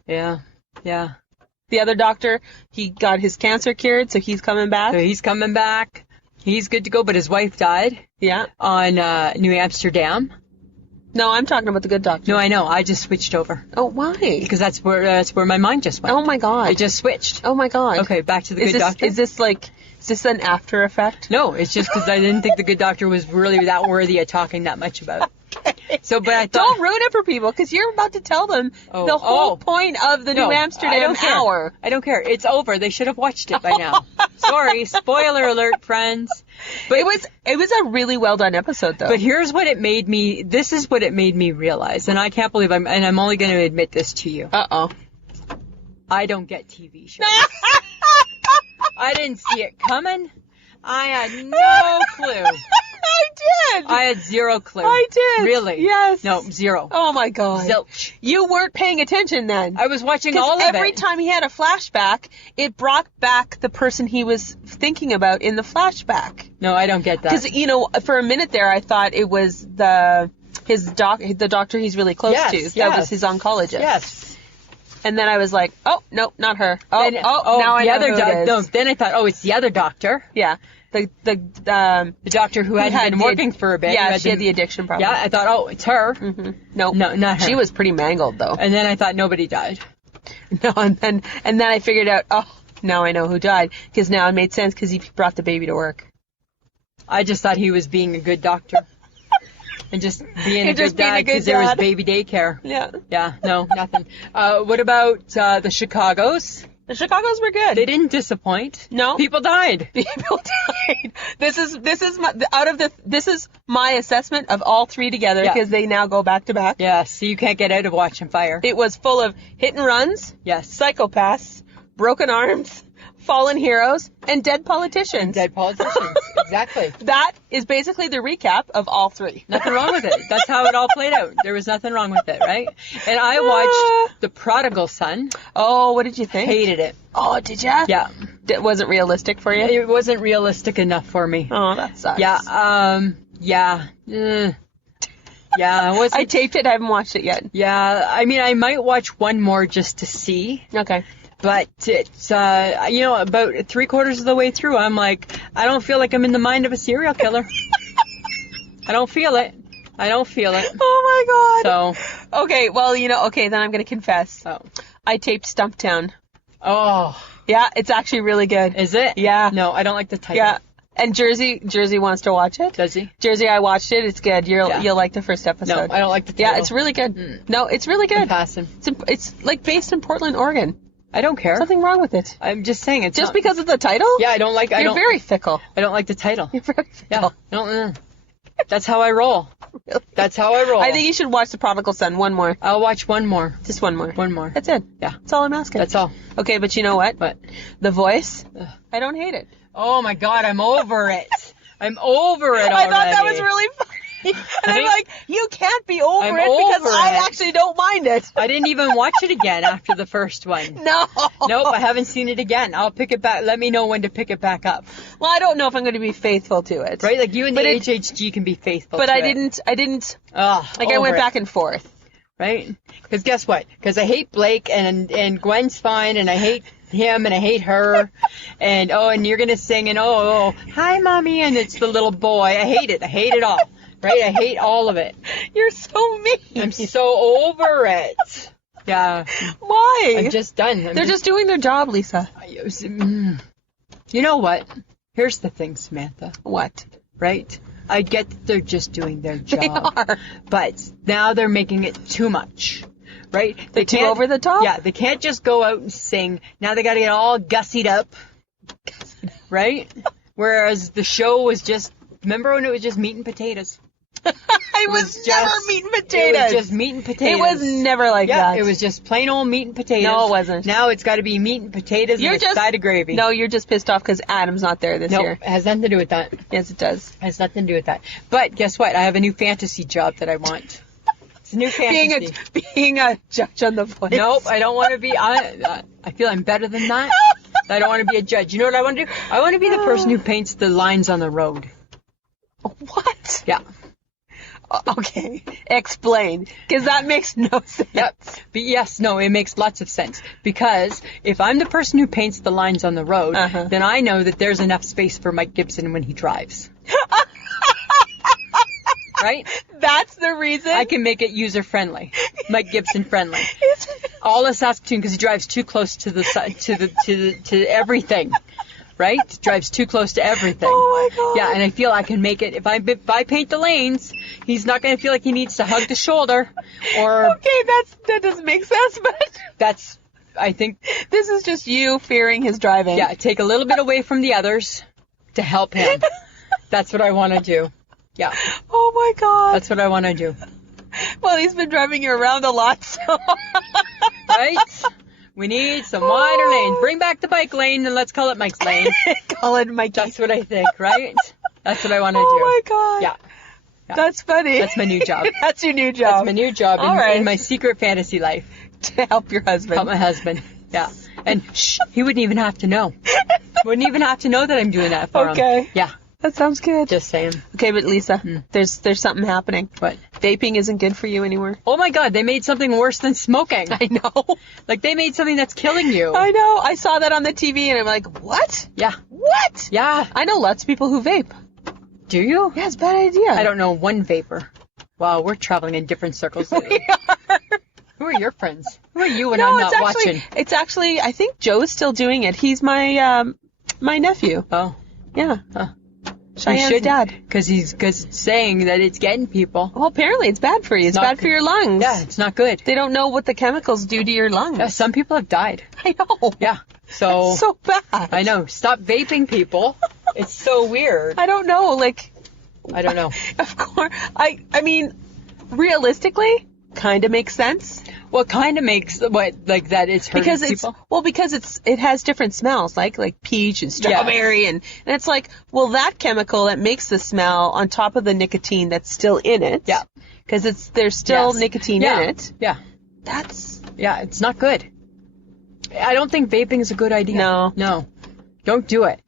Yeah. The other doctor, he got his cancer cured, so he's coming back. He's good to go, but his wife died. Yeah. On New Amsterdam. No, I'm talking about the Good Doctor. No, I know. I just switched over. Oh, why? Because that's where my mind just went. Oh my God. It just switched. Oh my God. Okay, back to the Good Doctor. Is this an after effect? No, it's just because I didn't think the Good Doctor was really that worthy of talking that much about. Okay. So, but I thought, don't ruin it for people, because you're about to tell them the whole point of the New Amsterdam hour. I don't care. It's over. They should have watched it by now. Sorry, spoiler alert, friends. But it was a really well done episode, though. But here's what it made me. This is what it made me realize, and I can't believe I'm only going to admit this to you. I don't get TV shows. I didn't see it coming. I had no clue. I did. I had zero clue. I did. Really? Yes. No, zero. Oh my God. Zilch. You weren't paying attention then. I was watching all of it. Every time he had a flashback, it brought back the person he was thinking about in the flashback. No, I don't get that. Because, for a minute there, I thought it was the doctor he's really close to. Yes. That was his oncologist. Yes. And then I was like, oh, no, not her. Now I know who it is. No, then I thought, it's the other doctor. Yeah. The doctor who had been working for a bit. Yeah, she had the addiction problem. Yeah, I thought, it's her. Mm-hmm. No, not her. She was pretty mangled, though. And then I thought nobody died. No, and then I figured out, now I know who died, because now it made sense, because he brought the baby to work. I just thought he was being a good doctor. And just being a good dad, because there was baby daycare. Yeah. Yeah, no, nothing. What about the Chicagos? The Chicagos were good. They didn't disappoint. No. People died. People died. This is my assessment of all three together, because they now go back to back. Yeah, so you can't get out of watching fire. It was full of hit and runs. Yes. Psychopaths, broken arms, fallen heroes, and dead politicians. Exactly. That is basically the recap of all three. Nothing wrong with it. That's how it all played out. There was nothing wrong with it, right? And I watched The Prodigal Son. Oh, what did you think? Hated it. Oh, did ya? Yeah. Was it realistic for you? It wasn't realistic enough for me. Oh, that sucks. Yeah. Yeah. Yeah. I taped it. I haven't watched it yet. Yeah. I mean, I might watch one more just to see. Okay. But it's, about 3/4 of the way through, I'm like, I don't feel like I'm in the mind of a serial killer. I don't feel it. I don't feel it. Oh my god. So, Okay, well, then I'm going to confess. oh. I taped Stumptown. Oh, Yeah, it's actually really good. is it? Yeah. No, I don't like the title. Yeah. And Jersey wants to watch it. Does he? Jersey, I watched it. It's good. Yeah. You'll like the first episode. No, I don't like the title. Yeah, it's really good. No, it's really I'm good. passing. It's like based in Portland, Oregon. I don't care. Something wrong with it. I'm just saying it's Just not- because of the title? Yeah, I don't like. You're very fickle. I don't like the title. You're very Yeah, fickle. I don't. That's how I roll. Really? That's how I roll. I think you should watch The Prodigal Son. One more. I'll watch one more. Just one more. One more. That's it. Yeah. That's all I'm asking. That's all. Okay, but you know what? But The Voice. Ugh. I don't hate it. oh my God, I'm over it. I'm over it already. I thought that was really funny. And I'm Right? like, you can't be over I'm it because over I it. actually don't mind it. I didn't even watch it again after the first one. No. Nope, I haven't seen it again. I'll pick it back. Let me know when to pick it back up. Well, I don't know if I'm going to be faithful to it. Right? Like you and the But it- HHG can be faithful. But to I it. didn't, Ugh, like I over went it. back and forth. Right? Because guess what? Because I hate Blake and Gwen's fine and I hate him and I hate her and you're gonna sing and hi mommy and it's the little boy. I hate it all. Right? I hate all of it. You're so mean. I'm so over it. Yeah. Why? I'm just done. They're just doing their job, Lisa. You know what? Here's the thing, Samantha. What? Right? I get that they're just doing their job. They are. But now they're making it too much. Right? They're too can't- over the top? Yeah, they can't just go out and sing. Now they got to get all gussied up. Right? Whereas the show was just, remember when it was just meat and potatoes? It was never just- meat and potatoes. It was just meat and potatoes. It was never like Yeah, that. it was just plain old meat and potatoes. No, it wasn't. Now it's got to be meat and potatoes You're and just a side of gravy. No, you're just pissed off because Adam's not there this Nope, year. it has nothing to do with that. Yes, it does. It has nothing to do with that. But guess what? I have a new fantasy job that I want. It's a new fantasy. Being a judge on The Voice. Nope, I don't want to be. I feel I'm better than that. I don't want to be a judge. You know what I want to do? I want to be the person who paints the lines on the road. What? Yeah. Okay, explain, because that makes no sense. Yep. But yes, no, it makes lots of sense. Because if I'm the person who paints the lines on the road, then I know that there's enough space for Mike Gibson when he drives. Right? That's the reason. I can make it user friendly, Mike Gibson friendly. All of Saskatoon because he drives too close to the side, to everything. Right? Drives too close to everything. Oh my god. Yeah, and I feel I can make it. If I paint the lanes, he's not going to feel like he needs to hug the shoulder. Or Okay, that doesn't make sense, but that's, I think, this is just you fearing his driving. yeah, take a little bit away from the others to help him. That's what I want to do. Yeah, Oh my god. that's what I want to do. Well, he's been driving you around a lot, so. Right? We need some wider lanes. Bring back the bike lane and let's call it Mike's lane. Call it Mikey. That's what I think, right? That's what I want to do. Oh my god. Yeah. Yeah. That's funny. That's my new job. That's your new job. That's my new job All right. in my secret fantasy life. To help your husband. Help my husband. Yeah. And shh, he wouldn't even have to know. Wouldn't even have to know that I'm doing that for him. Okay. Yeah. That sounds good. Just saying. Okay, but Lisa, there's something happening. What? Vaping isn't good for you anymore. Oh my God, they made something worse than smoking. I know. Like they made something that's killing you. I know. I saw that on the TV and I'm like, what? Yeah. What? Yeah. I know lots of people who vape. Do you? Yeah, it's a bad idea. I don't know one vapor. Wow, we're traveling in different circles. We are. Who are your friends? Who are you when No, I'm not watching? It's actually, I think Joe's still doing it. He's my my nephew. Oh. Yeah. Huh. Cheyenne's dad. Because it's saying that it's getting people. Well, apparently it's bad for you. It's not bad for good. your lungs. Yeah, it's not good. They don't know what the chemicals do to your lungs. Yeah, some people have died. I know. Yeah. So, It's so bad. I know. Stop vaping, people. It's so weird. I don't know. Like, I don't know. of course. I mean, realistically, kind of makes sense. What kind of makes like that it's hurting Because people? because it has different smells, like peach and strawberry, and it's like, well, that chemical that makes the smell on top of the nicotine that's still in it. Yeah. Because there's still Yes. nicotine Yeah. in it. Yeah. That's Yeah, it's not good. I don't think vaping is a good idea. No. No. Don't do it.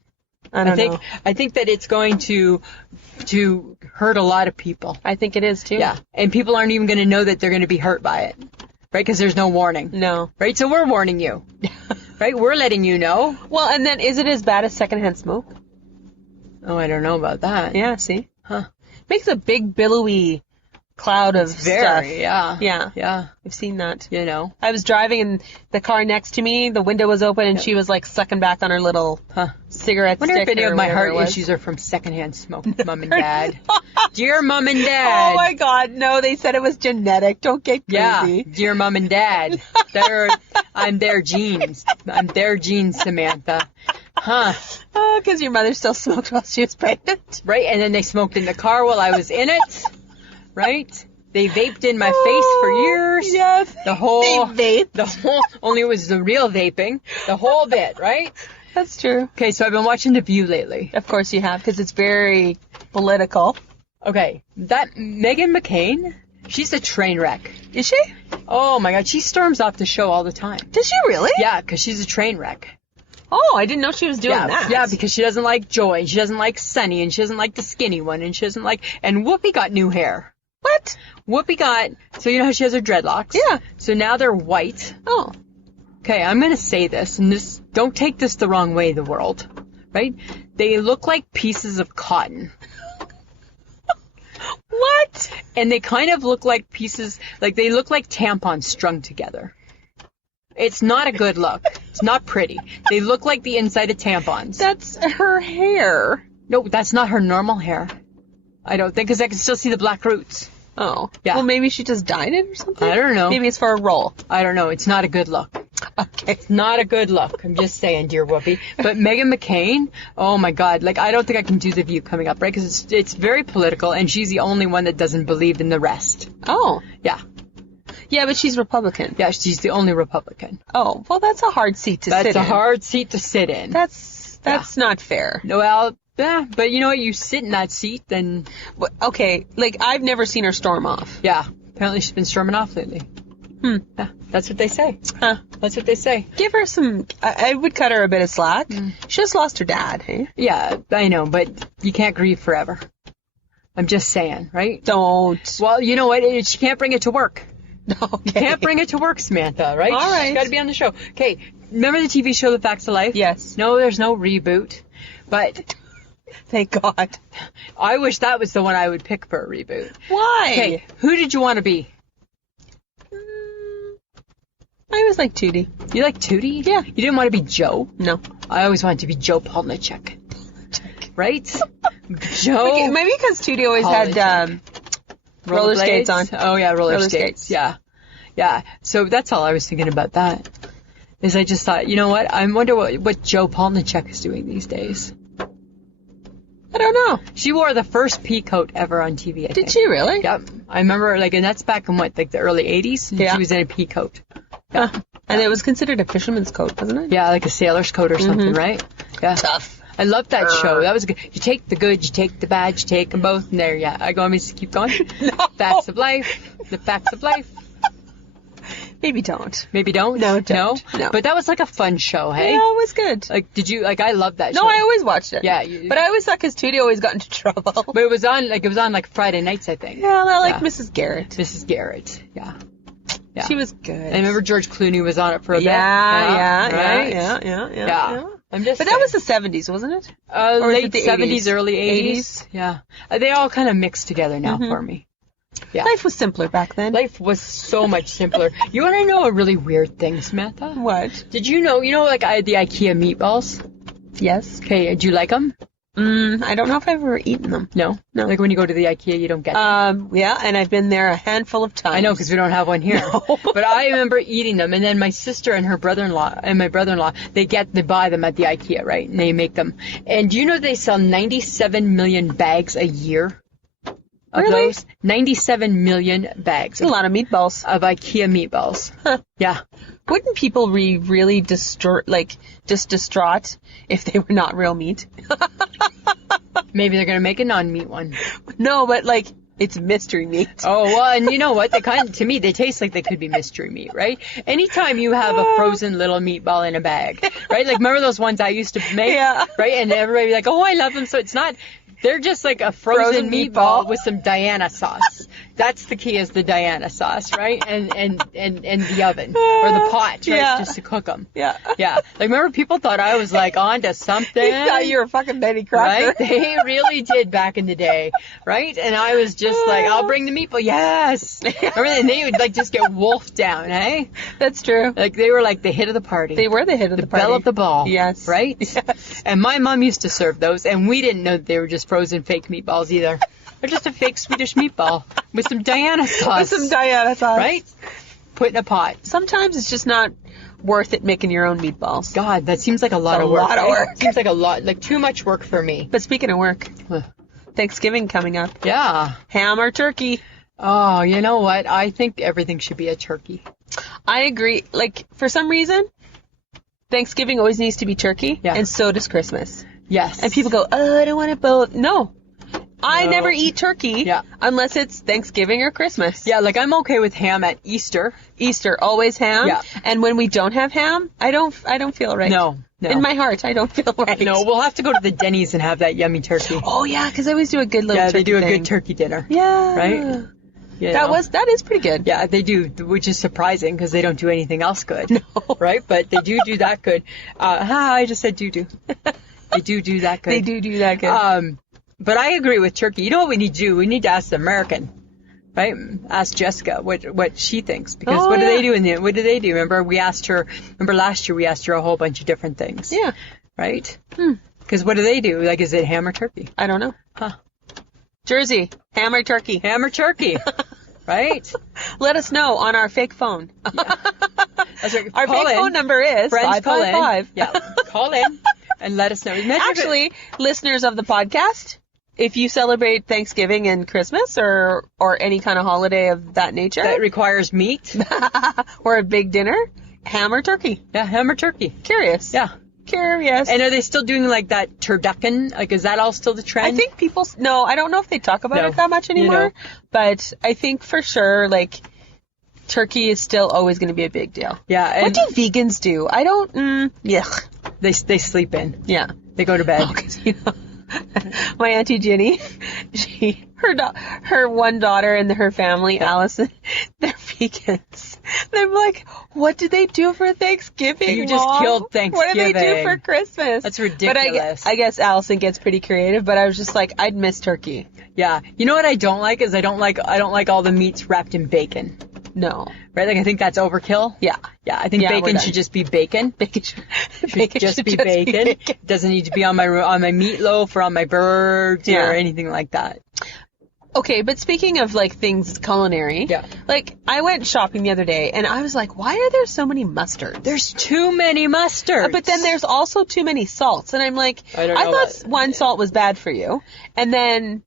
I don't know. I think that it's going to hurt a lot of people. I think it is too. Yeah. And people aren't even going to know that they're going to be hurt by it. Right? Because there's no warning. No. Right? So we're warning you. Right? We're letting you know. Well, and then is it as bad as secondhand smoke? Oh, I don't know about that. Yeah. See. Huh. Makes a big billowy cloud of stuff. Yeah. Yeah. Yeah. I've seen that. You know. I was driving and the car next to me, the window was open and she was like sucking back on her little cigarette I wonder stick. if any or of my whatever heart it was. issues are from secondhand smoke, Mom and Dad. Dear Mom and Dad. Oh my God, no, they said it was genetic. Don't get crazy. Yeah, dear Mom and Dad. I'm their genes. I'm their genes, Samantha. Huh. Oh, because your mother still smoked while she was pregnant. Right, and then they smoked in the car while I was in it. Right? They vaped in my face for years. Yes. The whole They vape. The whole only it was the real vaping. The whole bit, right? That's true. Okay, so I've been watching The View lately. Of course you have, because it's very political. Okay, that Meghan McCain, she's a train wreck. Is she? Oh my God, she storms off the show all the time. Does she really? Yeah, because she's a train wreck. Oh, I didn't know she was doing Yeah, that. yeah, because she doesn't like Joy, and she doesn't like Sunny, and she doesn't like the skinny one, and she doesn't like... And Whoopi got new hair. What? Whoopi got... So you know how she has her dreadlocks? Yeah. So now they're white. Oh. Okay, I'm going to say this, and this... Don't take this the wrong way, the world. Right? They look like pieces of cotton. What? And they kind of look like pieces... Like, they look like tampons strung together. It's not a good look. It's not pretty. They look like the inside of tampons. That's her hair. No, that's not her normal hair. I don't think, because I can still see the black roots. Oh. Yeah. Well, maybe she just dyed it or something? I don't know. Maybe it's for a role. I don't know. It's not a good look. Okay. It's not a good look. I'm just saying, dear Whoopi. But Meghan McCain, oh my God. Like, I don't think I can do The View coming up, right? Because it's very political, and she's the only one that doesn't believe in the rest. Oh. Yeah. Yeah, but she's Republican. Yeah, she's the only Republican. Oh, well, that's a hard seat to sit in. That's a hard seat to sit in. That's not fair. Well, yeah, but you know what? You sit in that seat, then... Okay, like, I've never seen her storm off. Yeah. Apparently she's been storming off lately. Yeah, that's what they say. Huh. That's what they say. Give her some... I would cut her a bit of slack. She just lost her dad, hey? Yeah, I know, but you can't grieve forever. I'm just saying, right? Don't. Well, you know what? She can't bring it to work. Okay. Can't bring it to work, Samantha, right? All right. She's got to be on the show. Okay, remember the TV show The Facts of Life? Yes. No, there's no reboot, but Thank God. I wish that was the one I would pick for a reboot. Why? Okay, who did you want to be? I was like Tootie. You like Tootie? Yeah. You didn't want to be Joe? No. I always wanted to be Joe Polnichek. Right? Joe. Okay, maybe because Tootie always had roller skates on. Oh, yeah, roller Roller skates. skates. Yeah. Yeah. So that's all I was thinking about that. Is I just thought, you know what? I wonder what Joe Polnichek is doing these days. I don't know. She wore the first pea coat ever on TV, I think. Did she really? Yep. I remember, like, and that's back in what, like the early 80s? Yeah. She was in a pea coat. Huh. And it was considered a fisherman's coat, wasn't it? Yeah, like a sailor's coat or something, right? Yeah. Tough. I loved that show. That was good. You take the good, you take the bad, you take them both, and there, yeah. I go on me to keep going. No. Facts of life. The facts of life. Maybe don't. Maybe don't? No, don't. No. But that was like a fun show, hey? Yeah, it was good. Like, did you, like, I loved that show. No, I always watched it. Yeah. But I always thought because Tootie always got into trouble. But it was on like Friday nights, I think. Yeah, I like Yeah. Mrs. Garrett. Mrs. Garrett. Yeah. Yeah. She was good. I remember George Clooney was on it for a bit. Yeah, right? yeah. I'm just But that was the 70s, wasn't it? Or is late it the 70s, 80s? early 80s. Yeah. They all kind of mixed together now for me. Yeah. Life was simpler back then. Life was so much simpler. You want to know a really weird thing, Samantha? What? Did you know, like I had the Ikea meatballs? Yes. Okay, do you like them? I don't know if I've ever eaten them. No? No. Like when you go to the Ikea, you don't get them. Yeah, and I've been there a handful of times. I know, because we don't have one here. No. But I remember eating them, and then my sister and her brother-in-law, and my brother-in-law, they buy them at the Ikea, right? And they make them. And do you know they sell 97 million bags a year? Of Really? those? 97 million bags It's a lot of meatballs. of Ikea meatballs. Huh. Yeah. Wouldn't people be really distraught if they were not real meat? Maybe they're going to make a non-meat one. No, but like, it's mystery meat. Oh, well, and you know what? To me, they taste like they could be mystery meat, right? Anytime you have a frozen little meatball in a bag, right? Like, remember those ones I used to make? Yeah. Right? And everybody like, oh, I love them. So it's not, they're just like a frozen meatball with some Diana sauce. That's the key, is the Diana sauce, right? And the oven or the pot, right? Just to cook them. Yeah. Yeah. Like, remember, people thought I was like onto something. They thought you were a fucking Betty Crocker. Right? They really did back in the day, right? And I was just like, I'll bring the meatball. Yes. Remember, and they would like just get wolfed down, eh? That's true. Like, they were like the hit of the party. They were the hit of the party. Belle of the ball. Yes. Right? Yes. And my mom used to serve those, and we didn't know that they were just frozen fake meatballs either. They're just a fake Swedish meatball with some Diana sauce. With some Diana sauce. Right? Put in a pot. Sometimes it's just not worth it making your own meatballs. God, that seems like a lot of work. A lot of work. Seems like a lot, like too much work for me. But speaking of work, Thanksgiving coming up. Yeah. Ham or turkey? Oh, you know what? I think everything should be a turkey. I agree. Like, for some reason, Thanksgiving always needs to be turkey, and so does Christmas. Yes. And people go, oh, I don't want it both. No. I never eat turkey unless it's Thanksgiving or Christmas. Yeah, like I'm okay with ham at Easter. Easter, always ham. Yeah. And when we don't have ham, I don't feel right. No. In my heart, I don't feel right. No, we'll have to go to the Denny's and have that yummy turkey. Oh, yeah, because I always do a good little turkey they do a thing. good turkey dinner. Yeah. Right? You know. That is pretty good. Yeah, they do, which is surprising because they don't do anything else good. No. Right? But they do that good. I just said do. They do that good. They do that good. But I agree with turkey. You know what we need to do? We need to ask the American, right? Ask Jessica what she thinks, because what do they do what do they do? Remember last year we asked her a whole bunch of different things. Yeah. Right? Because what do they do? Like, is it ham or turkey? I don't know. Huh. Jersey, ham or turkey? Ham or turkey. Right? Let us know on our fake phone. Yeah. That's right. Our fake phone number is 555. Yeah. Call in and let us know. Actually, listeners of the podcast, if you celebrate Thanksgiving and Christmas or any kind of holiday of that nature that requires meat or a big dinner, ham or turkey? Yeah, ham or turkey. Curious. Yeah. Curious. And are they still doing like that turducken? Like, is that all still the trend? I think no, I don't know if they talk about it that much anymore, but I think for sure, like, turkey is still always going to be a big deal. Yeah. And what do vegans do? I don't, yuck. They sleep in. Yeah. They go to bed. Oh, 'cause, my Auntie Ginny, her one daughter and her family, Allison, they're vegans. And I'm like, what do they do for Thanksgiving? You just killed Thanksgiving. What do they do for Christmas? That's ridiculous. But I guess Allison gets pretty creative, but I was just like, I'd miss turkey. Yeah. You know what I don't like is I don't like all the meats wrapped in bacon. No. Right? Like, I think that's overkill. Yeah. Yeah, I think bacon should just be bacon. Bacon should just be bacon. It doesn't need to be on my meatloaf or on my birds or anything like that. Okay, but speaking of, like, things culinary, like, I went shopping the other day, and I was like, why are there so many mustards? There's too many mustards. But then there's also too many salts, and I'm like, I thought one salt was bad for you, and then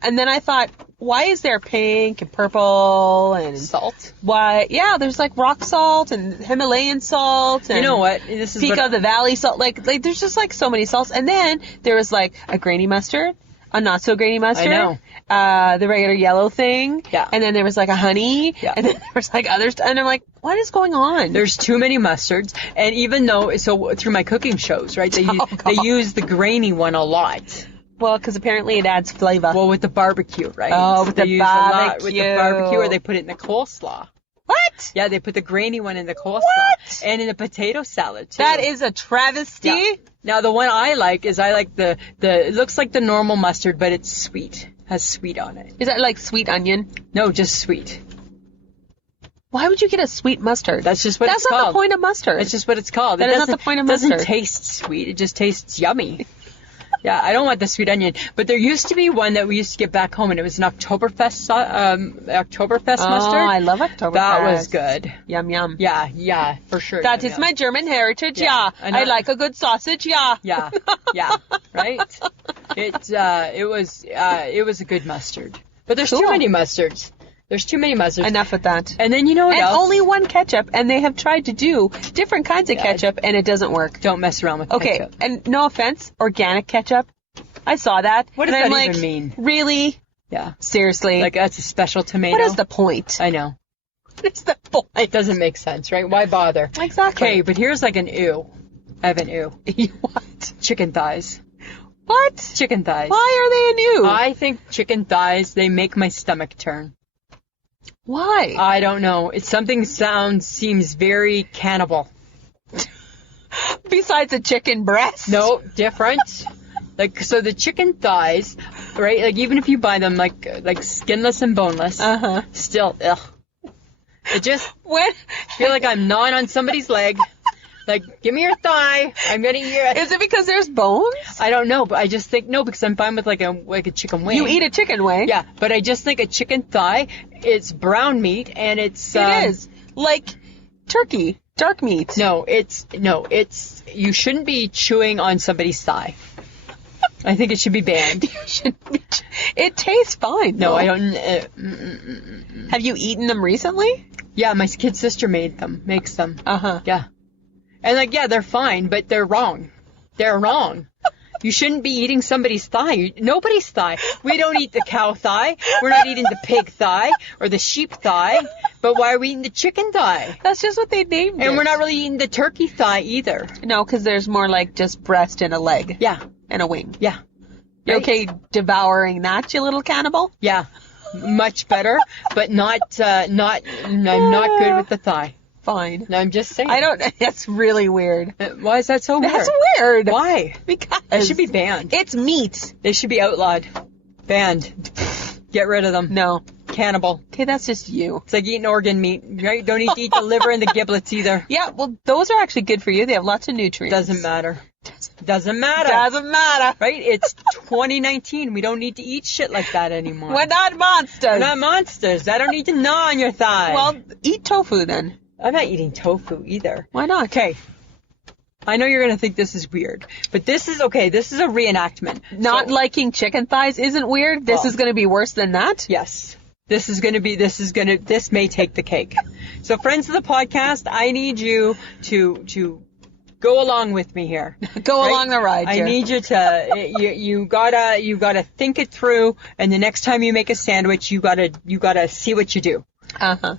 I thought, why is there pink and purple and salt? Why? Yeah, there's like rock salt and Himalayan salt and you know what? This is Peak of the Valley salt. Like there's just like so many salts. And then there was like a grainy mustard, a not so grainy mustard. I know. The regular yellow thing. Yeah. And then there was like a honey. Yeah. And then there was like others. And I'm like, what is going on? There's too many mustards. And even though, through my cooking shows, right, they use the grainy one a lot. Well, because apparently it adds flavor. Well, with the barbecue, right? Oh, with the barbecue. With the barbecue, or they put it in the coleslaw. What? Yeah, they put the grainy one in the coleslaw. What? And in the potato salad, too. That is a travesty. Yeah. Now, the one I like the it looks like the normal mustard, but it's sweet. Has sweet on it. Is that like sweet onion? No, just sweet. Why would you get a sweet mustard? That's just what it's called. That's not the point of mustard. It's just what it's called. That is not the point of mustard. It doesn't taste sweet. It just tastes yummy. Yeah, I don't want the sweet onion. But there used to be one that we used to get back home, and it was an Oktoberfest mustard. Oh, I love Oktoberfest. That was good. Yum, yum. Yeah, for sure. That is my German heritage, yeah. I like a good sausage, yeah. Yeah, right? It was a good mustard. But there's too many mustards. There's too many mustards. Enough with that. And then you know what else? And only one ketchup, and they have tried to do different kinds of ketchup, and it doesn't work. Don't mess around with ketchup. Okay, and no offense, organic ketchup. I saw that. What does that even mean? Really? Yeah. Seriously? Like, that's a special tomato? What is the point? I know. What is the point? It doesn't make sense, right? Why bother? Exactly. Okay, but here's like an ew. I have an ew. What? Chicken thighs. What? Chicken thighs. Why are they an ew? I think chicken thighs, they make my stomach turn. Why? I don't know. It's something seems very cannibal. Besides a chicken breast? No, different. Like, so the chicken thighs, right? Like, even if you buy them like skinless and boneless, still, ugh. It just feel like I'm gnawing on somebody's leg. Like, give me your thigh. I'm gonna eat it. Is it because there's bones? I don't know, but I just think no, because I'm fine with like a chicken wing. You eat a chicken wing? Yeah, but I just think a chicken thigh, it's brown meat and it's it is like turkey, dark meat. No, it's you shouldn't be chewing on somebody's thigh. I think it should be banned. It tastes fine. No, though. I don't. Have you eaten them recently? Yeah, my kid sister makes them. Yeah. And like, yeah, they're fine, but they're wrong. They're wrong. You shouldn't be eating somebody's thigh. Nobody's thigh. We don't eat the cow thigh. We're not eating the pig thigh or the sheep thigh. But why are we eating the chicken thigh? That's just what they named it. And we're not really eating the turkey thigh either. No, because there's more like just breast and a leg. Yeah. And a wing. Yeah. You okay devouring that, you little cannibal? Yeah. Much better, but I'm not good with the thigh. Fine. No, I'm just saying. That's really weird. Why is that so weird? That's weird. Why? Because it should be banned. It's meat. They should be outlawed. Banned. Get rid of them. No. Cannibal. Okay, that's just you. It's like eating organ meat, right? Don't eat the liver and the giblets either. Yeah, well, those are actually good for you. They have lots of nutrients. Doesn't matter. Doesn't matter. Doesn't matter. Right? It's 2019. We don't need to eat shit like that anymore. We're not monsters. We're not monsters. I don't need to gnaw on your thigh. Well, eat tofu then. I'm not eating tofu either. Why not? Okay. I know you're going to think this is weird, but this is okay. This is a reenactment. Not liking chicken thighs isn't weird. This is going to be worse than that. Yes. This may take the cake. So friends of the podcast, I need you to go along with me here. Go along the ride. I need you to, you gotta think it through, and the next time you make a sandwich, you gotta see what you do.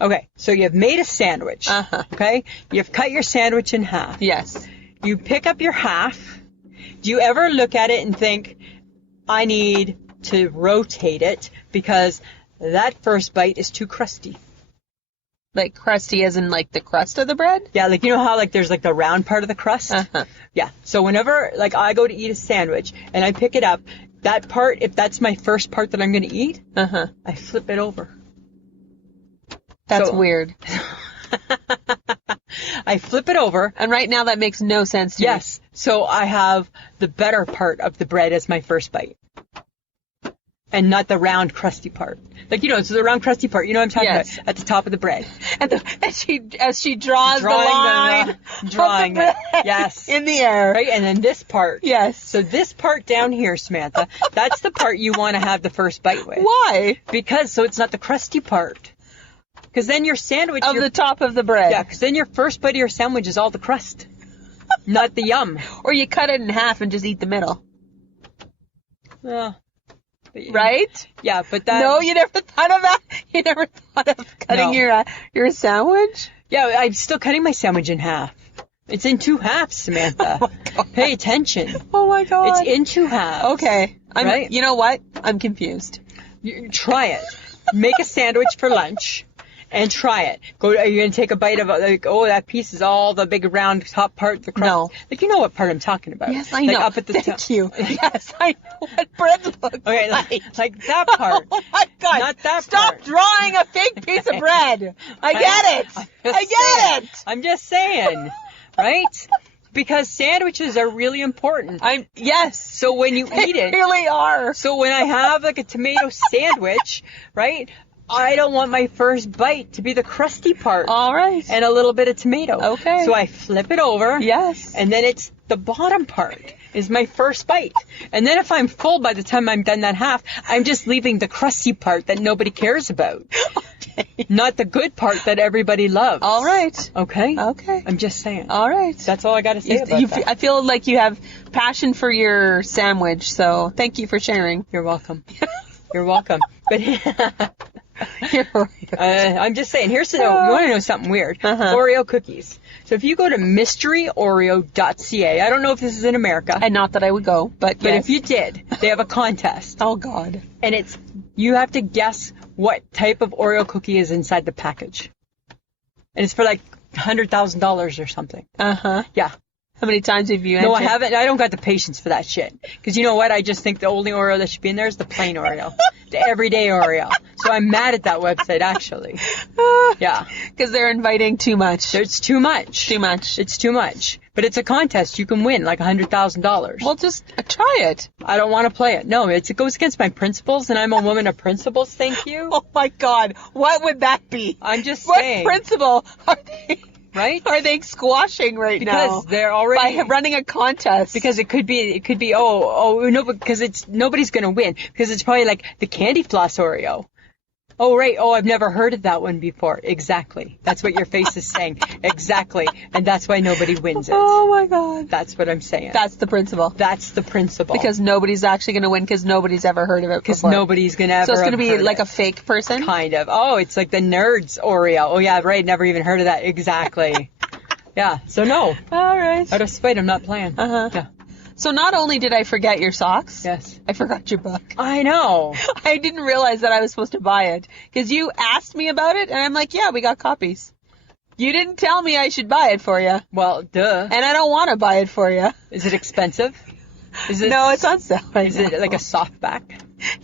Okay, so you've made a sandwich. Okay? You've cut your sandwich in half. Yes. You pick up your half. Do you ever look at it and think, I need to rotate it because that first bite is too crusty? Like crusty as in like the crust of the bread? Yeah, like you know how like there's like the round part of the crust? Yeah. So whenever like I go to eat a sandwich and I pick it up, that part, if that's my first part that I'm going to eat, I flip it over. That's weird. I flip it over. And right now that makes no sense to me. Yes. So I have the better part of the bread as my first bite. And not the round, crusty part. Like, you know, it's the round, crusty part. You know what I'm talking about? At the top of the bread. As she draws the line. Drawing it. Yes. In the air. Right? And then this part. Yes. So this part down here, Samantha, that's the part you want to have the first bite with. Why? Because so it's not the crusty part. Because then your sandwich... Of the top of the bread. Yeah, because then your first bite of your sandwich is all the crust. Not the yum. Or you cut it in half and just eat the middle. Right? Yeah, but that... No, you never thought of that? You never thought of cutting your sandwich? Yeah, I'm still cutting my sandwich in half. It's in two halves, Samantha. Oh my God. Pay attention. Oh my God. It's in two halves. Okay. Right? You know what? I'm confused. Try it. Make a sandwich for lunch. And try it. You're going to take a bite of it, like, oh, that piece is all the big round top part, the crust. No. Like, you know what part I'm talking about. Yes, I know. Like, up at the top. Thank you. Yes, I know what bread looks okay, like that part. Oh my God. Not that Stop part. drawing a fake piece of bread. I get it. I get it. I'm just saying. Right? Because sandwiches are really important. Yes. So when you eat it. They really are. So when I have like a tomato sandwich, right? I don't want my first bite to be the crusty part. All right. And a little bit of tomato. Okay. So I flip it over. Yes. And then it's the bottom part is my first bite. And then if I'm full by the time I'm done that half, I'm just leaving the crusty part that nobody cares about. Okay. Not the good part that everybody loves. All right. Okay? Okay. I'm just saying. All right. That's all I got to say about that. I feel like you have passion for your sandwich, so thank you for sharing. You're welcome. You're welcome. But I'm just saying, you want to know something weird? Oreo cookies. So if you go to mysteryoreo.ca, I don't know if this is in America. And not that I would go, but yes. If you did, they have a contest. Oh, God. And you have to guess what type of Oreo cookie is inside the package. And it's for like $100,000 or something. Uh-huh. Yeah. How many times have you entered? No, I haven't. I don't got the patience for that shit. Because you know what? I just think the only Oreo that should be in there is the plain Oreo. The everyday Oreo. So I'm mad at that website, actually. Yeah. Because they're inviting too much. It's too much. Too much. It's too much. But it's a contest. You can win like $100,000. Well, just try it. I don't want to play it. No, it goes against my principles, and I'm a woman of principles, thank you. Oh, my God. What would that be? I'm just saying. What principle are they... Right? Are they squashing now? Because they're already... By running a contest. Because it could be, no, because nobody's going to win. Because it's probably like the candy floss Oreo. Oh, right. Oh, I've never heard of that one before. Exactly. That's what your face is saying. Exactly. And that's why nobody wins it. Oh, my God. That's what I'm saying. That's the principle. That's the principle. Because nobody's actually going to win because nobody's ever heard of it before. Because nobody's going to ever So it's going to be like it. a fake person? Kind of. Oh, it's like the nerds Oreo. Oh, yeah, right. Never even heard of that. Exactly. Yeah. So, no. All right. Out of spite, I'm not playing. Uh-huh. Yeah. So not only did I forget your socks, Yes. I forgot your book. I know. I didn't realize that I was supposed to buy it. Because you asked me about it, and I'm like, yeah, we got copies. You didn't tell me I should buy it for you. Well, duh. And I don't want to buy it for you. Is it expensive? Is it? No, it's on sale right Is now. it like a softback?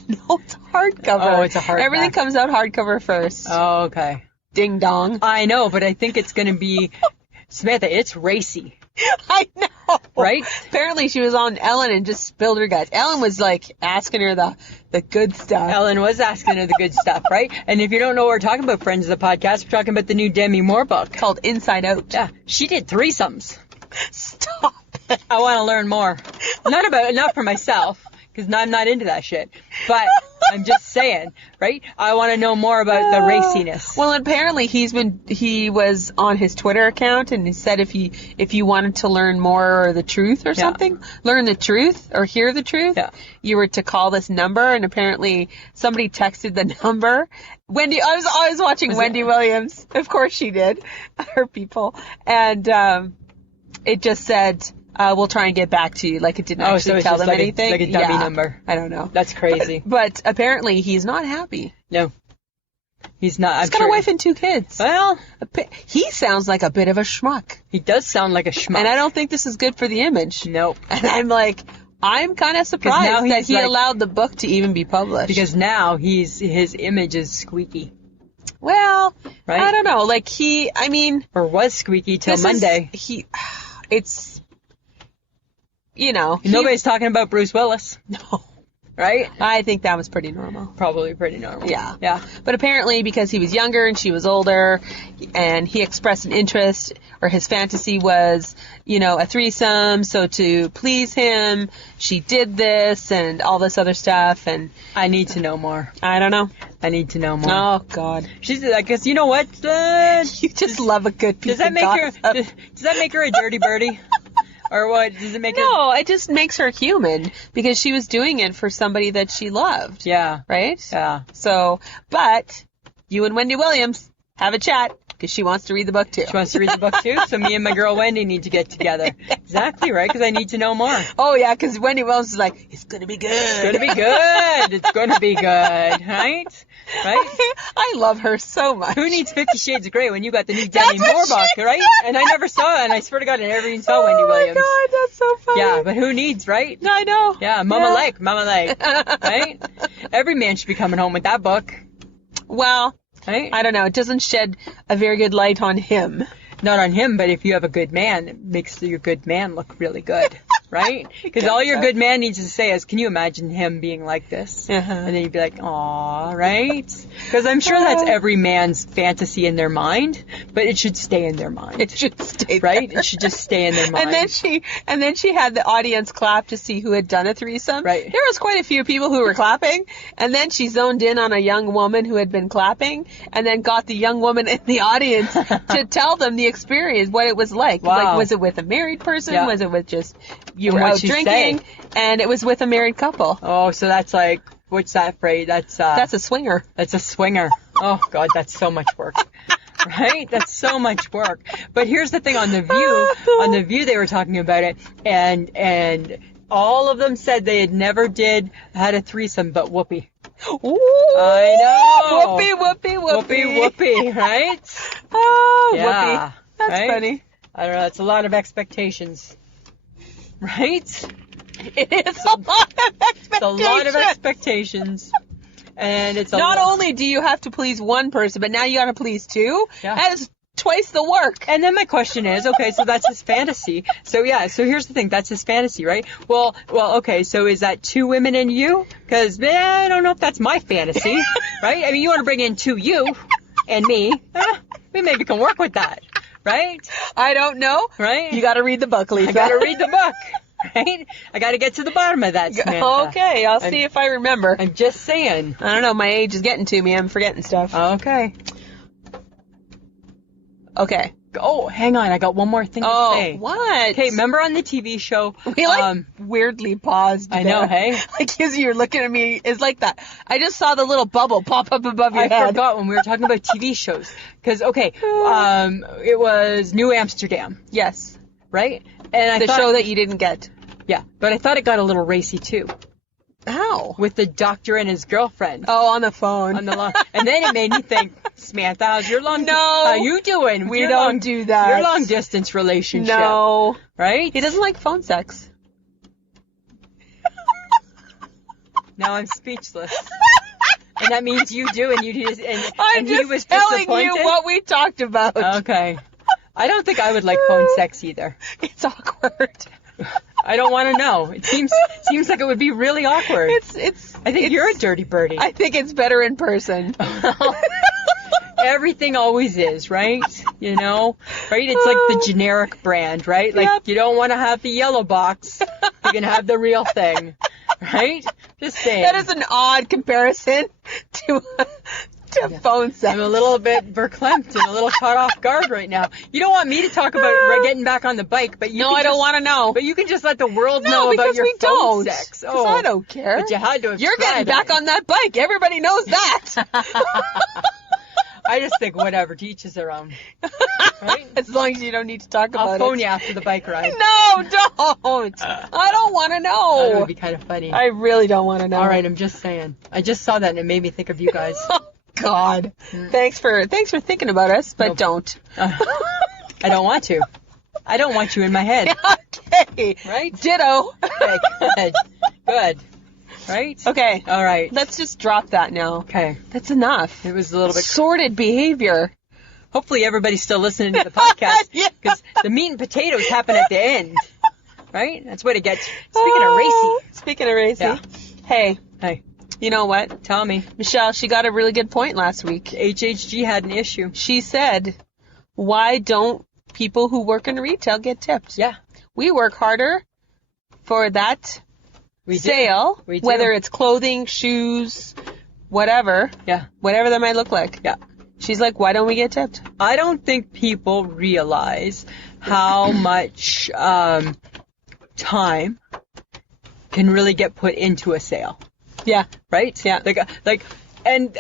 No, it's hardcover. Oh, it's a hardback. Everything comes out hardcover first. Oh, okay. Ding dong. I know, but I think it's going to be... Samantha, it's racy. I know. Right? Apparently she was on Ellen and just spilled her guts. Ellen was like asking her the good stuff. Ellen was asking her the good stuff, right? And if you don't know what we're talking about, friends of the podcast, we're talking about the new Demi Moore book. Called Inside Out. Yeah. She did threesomes. Stop it. I want to learn more. Not for myself, because I'm not into that shit. But I'm just saying, right? I want to know more about the raciness. Well, apparently he was on his Twitter account and he said if you wanted to learn more or the truth or something, learn the truth or hear the truth, you were to call this number. And apparently somebody texted the number. Wendy, I was always watching Wendy Williams. Of course she did. Her people. And it just said, we'll try and get back to you. Like it didn't actually tell them like anything. Like a dummy number. I don't know. That's crazy. But apparently he's not happy. No. He's not. He's got a wife and 2 kids. Well, he sounds like a bit of a schmuck. He does sound like a schmuck. And I don't think this is good for the image. Nope. And I'm like, I'm kind of surprised that he allowed the book to even be published. Because now his image is squeaky. Well, right? I don't know. Like or was squeaky till Monday. It's, nobody's talking about Bruce Willis. No. Right? I think that was pretty normal. Probably pretty normal. Yeah. Yeah. But apparently because he was younger and she was older and he expressed an interest or his fantasy was, a threesome. So to please him, she did this and all this other stuff. And I need to know more. I don't know. I need to know more. Oh, God. She's, I guess, you know what? You just love a good piece of gossip. Does that make her a dirty birdie? Or what? Does it make her... No, it just makes her human because she was doing it for somebody that she loved. Yeah. Right? Yeah. So, but you and Wendy Williams have a chat because she wants to read the book too. She wants to read the book too? So me and my girl Wendy need to get together. Exactly, right? Because I need to know more. Oh, yeah, because Wendy Williams is like, it's going to be good. It's going to be good. It's going to be good. Right? Right? I love her so much. Who needs 50 Shades of Grey when you got the new Demi Moore book, right? And I never saw it, and I swear to God, I never even saw Wendy Williams. Oh, my God, that's so funny. Yeah, but who needs, right? I know. Yeah, Mama like, right? Every man should be coming home with that book. Well, right? I don't know. It doesn't shed a very good light on him. Not on him, but if you have a good man, it makes your good man look really good, right? Because all your good man needs to say is, can you imagine him being like this? Uh-huh. And then you'd be like, aw, right? Because I'm sure that's every man's fantasy in their mind, but it should stay in their mind. It should stay right? there. It should just stay in their mind. And then she had the audience clap to see who had done a threesome. Right. There was quite a few people who were clapping, and then she zoned in on a young woman who had been clapping, and then got the young woman in the audience to tell them the experience, what it was like. Wow. Like, was it with a married person? Yeah. Was it with just you And were what'd out she drinking? say? And it was with a married couple. Oh, so that's like, what's that phrase? That's a swinger. That's a swinger. Oh, God, that's so much work. Right? That's so much work. But here's the thing, on The View, they were talking about it, and all of them said they had never had a threesome but Whoopi. Ooh, I know. Whoopee, right? Oh, Yeah, whoopee. That's right? funny. I don't know. It's a lot of expectations, right? It is a lot of expectations. It's a lot of expectations. And it's Not only do you have to please one person, but now you got to please two. Yeah. That is twice the work. And then my question is, okay, so that's his fantasy. So yeah, so here's the thing, that's his fantasy, right? Well, okay, so is that 2 women and you? Because I don't know if that's my fantasy, right? I mean, you want to bring in 2 you and me, we maybe can work with that, right? I don't know. Right? You got to read the book, Lisa. I got to read the book, right? I got to get to the bottom of that, Samantha. Okay, I'll see if I remember. I'm just saying. I don't know, my age is getting to me. I'm forgetting stuff. Okay. Okay. Oh, hang on. I got one more thing to say. What? Okay, remember on the TV show? We weirdly paused. I know, hey? Like, as you're looking at me, it's like that. I just saw the little bubble pop up above your head. I forgot when we were talking about TV shows. Because, okay, it was New Amsterdam. Yes. Right? And the show that you didn't get. Yeah, but I thought it got a little racy, too. How? With the doctor and his girlfriend. Oh, on the phone. On the line. And then it made me think, Samantha, how's your how you doing? We don't do that. Your long distance relationship. No. Right? He doesn't like phone sex. Now I'm speechless. And that means you do, and you do, and I'm he just was telling disappointed? you what we talked about. Okay. I don't think I would like phone sex either. It's awkward. I don't want to know. It seems like it would be really awkward. I think you're a dirty birdie. I think it's better in person. Everything always is, right? You know? Right? It's like the generic brand, right? Like, Yep. You don't want to have the yellow box. You can have the real thing. Right? Just saying. That is an odd comparison to phone sex. I'm a little bit verklempt and a little caught off guard right now. You don't want me to talk about getting back on the bike, but you I don't want to know. But you can just let the world know about your phone sex. Oh, I don't care. But you had to have You're getting back on that bike. Everybody knows that. I just think whatever, to each his their own. Right? As long as you don't need to talk about it. I'll phone you after the bike ride. No, don't. I don't want to know. That would be kind of funny. I really don't want to know. All right, I'm just saying. I just saw that and it made me think of you guys. God. Thanks for thinking about us, but don't. I don't want to. I don't want you in my head. Okay. Right? Ditto. Okay, good. Good. Right? Okay. All right. Let's just drop that now. Okay. That's enough. It was a little bit sordid behavior. Hopefully everybody's still listening to the podcast. Yeah. Because the meat and potatoes happen at the end. Right? That's what it gets. Speaking of racy. Speaking of racy. Yeah. Hey. You know what? Tell me. Michelle, she got a really good point last week. HHG had an issue. She said, why don't people who work in retail get tipped? Yeah. We work harder for that sale, We do. whether it's clothing, shoes, whatever. Yeah. Whatever that might look like. Yeah. She's like, why don't we get tipped? I don't think people realize how much time can really get put into a sale. Yeah. Right? Yeah. And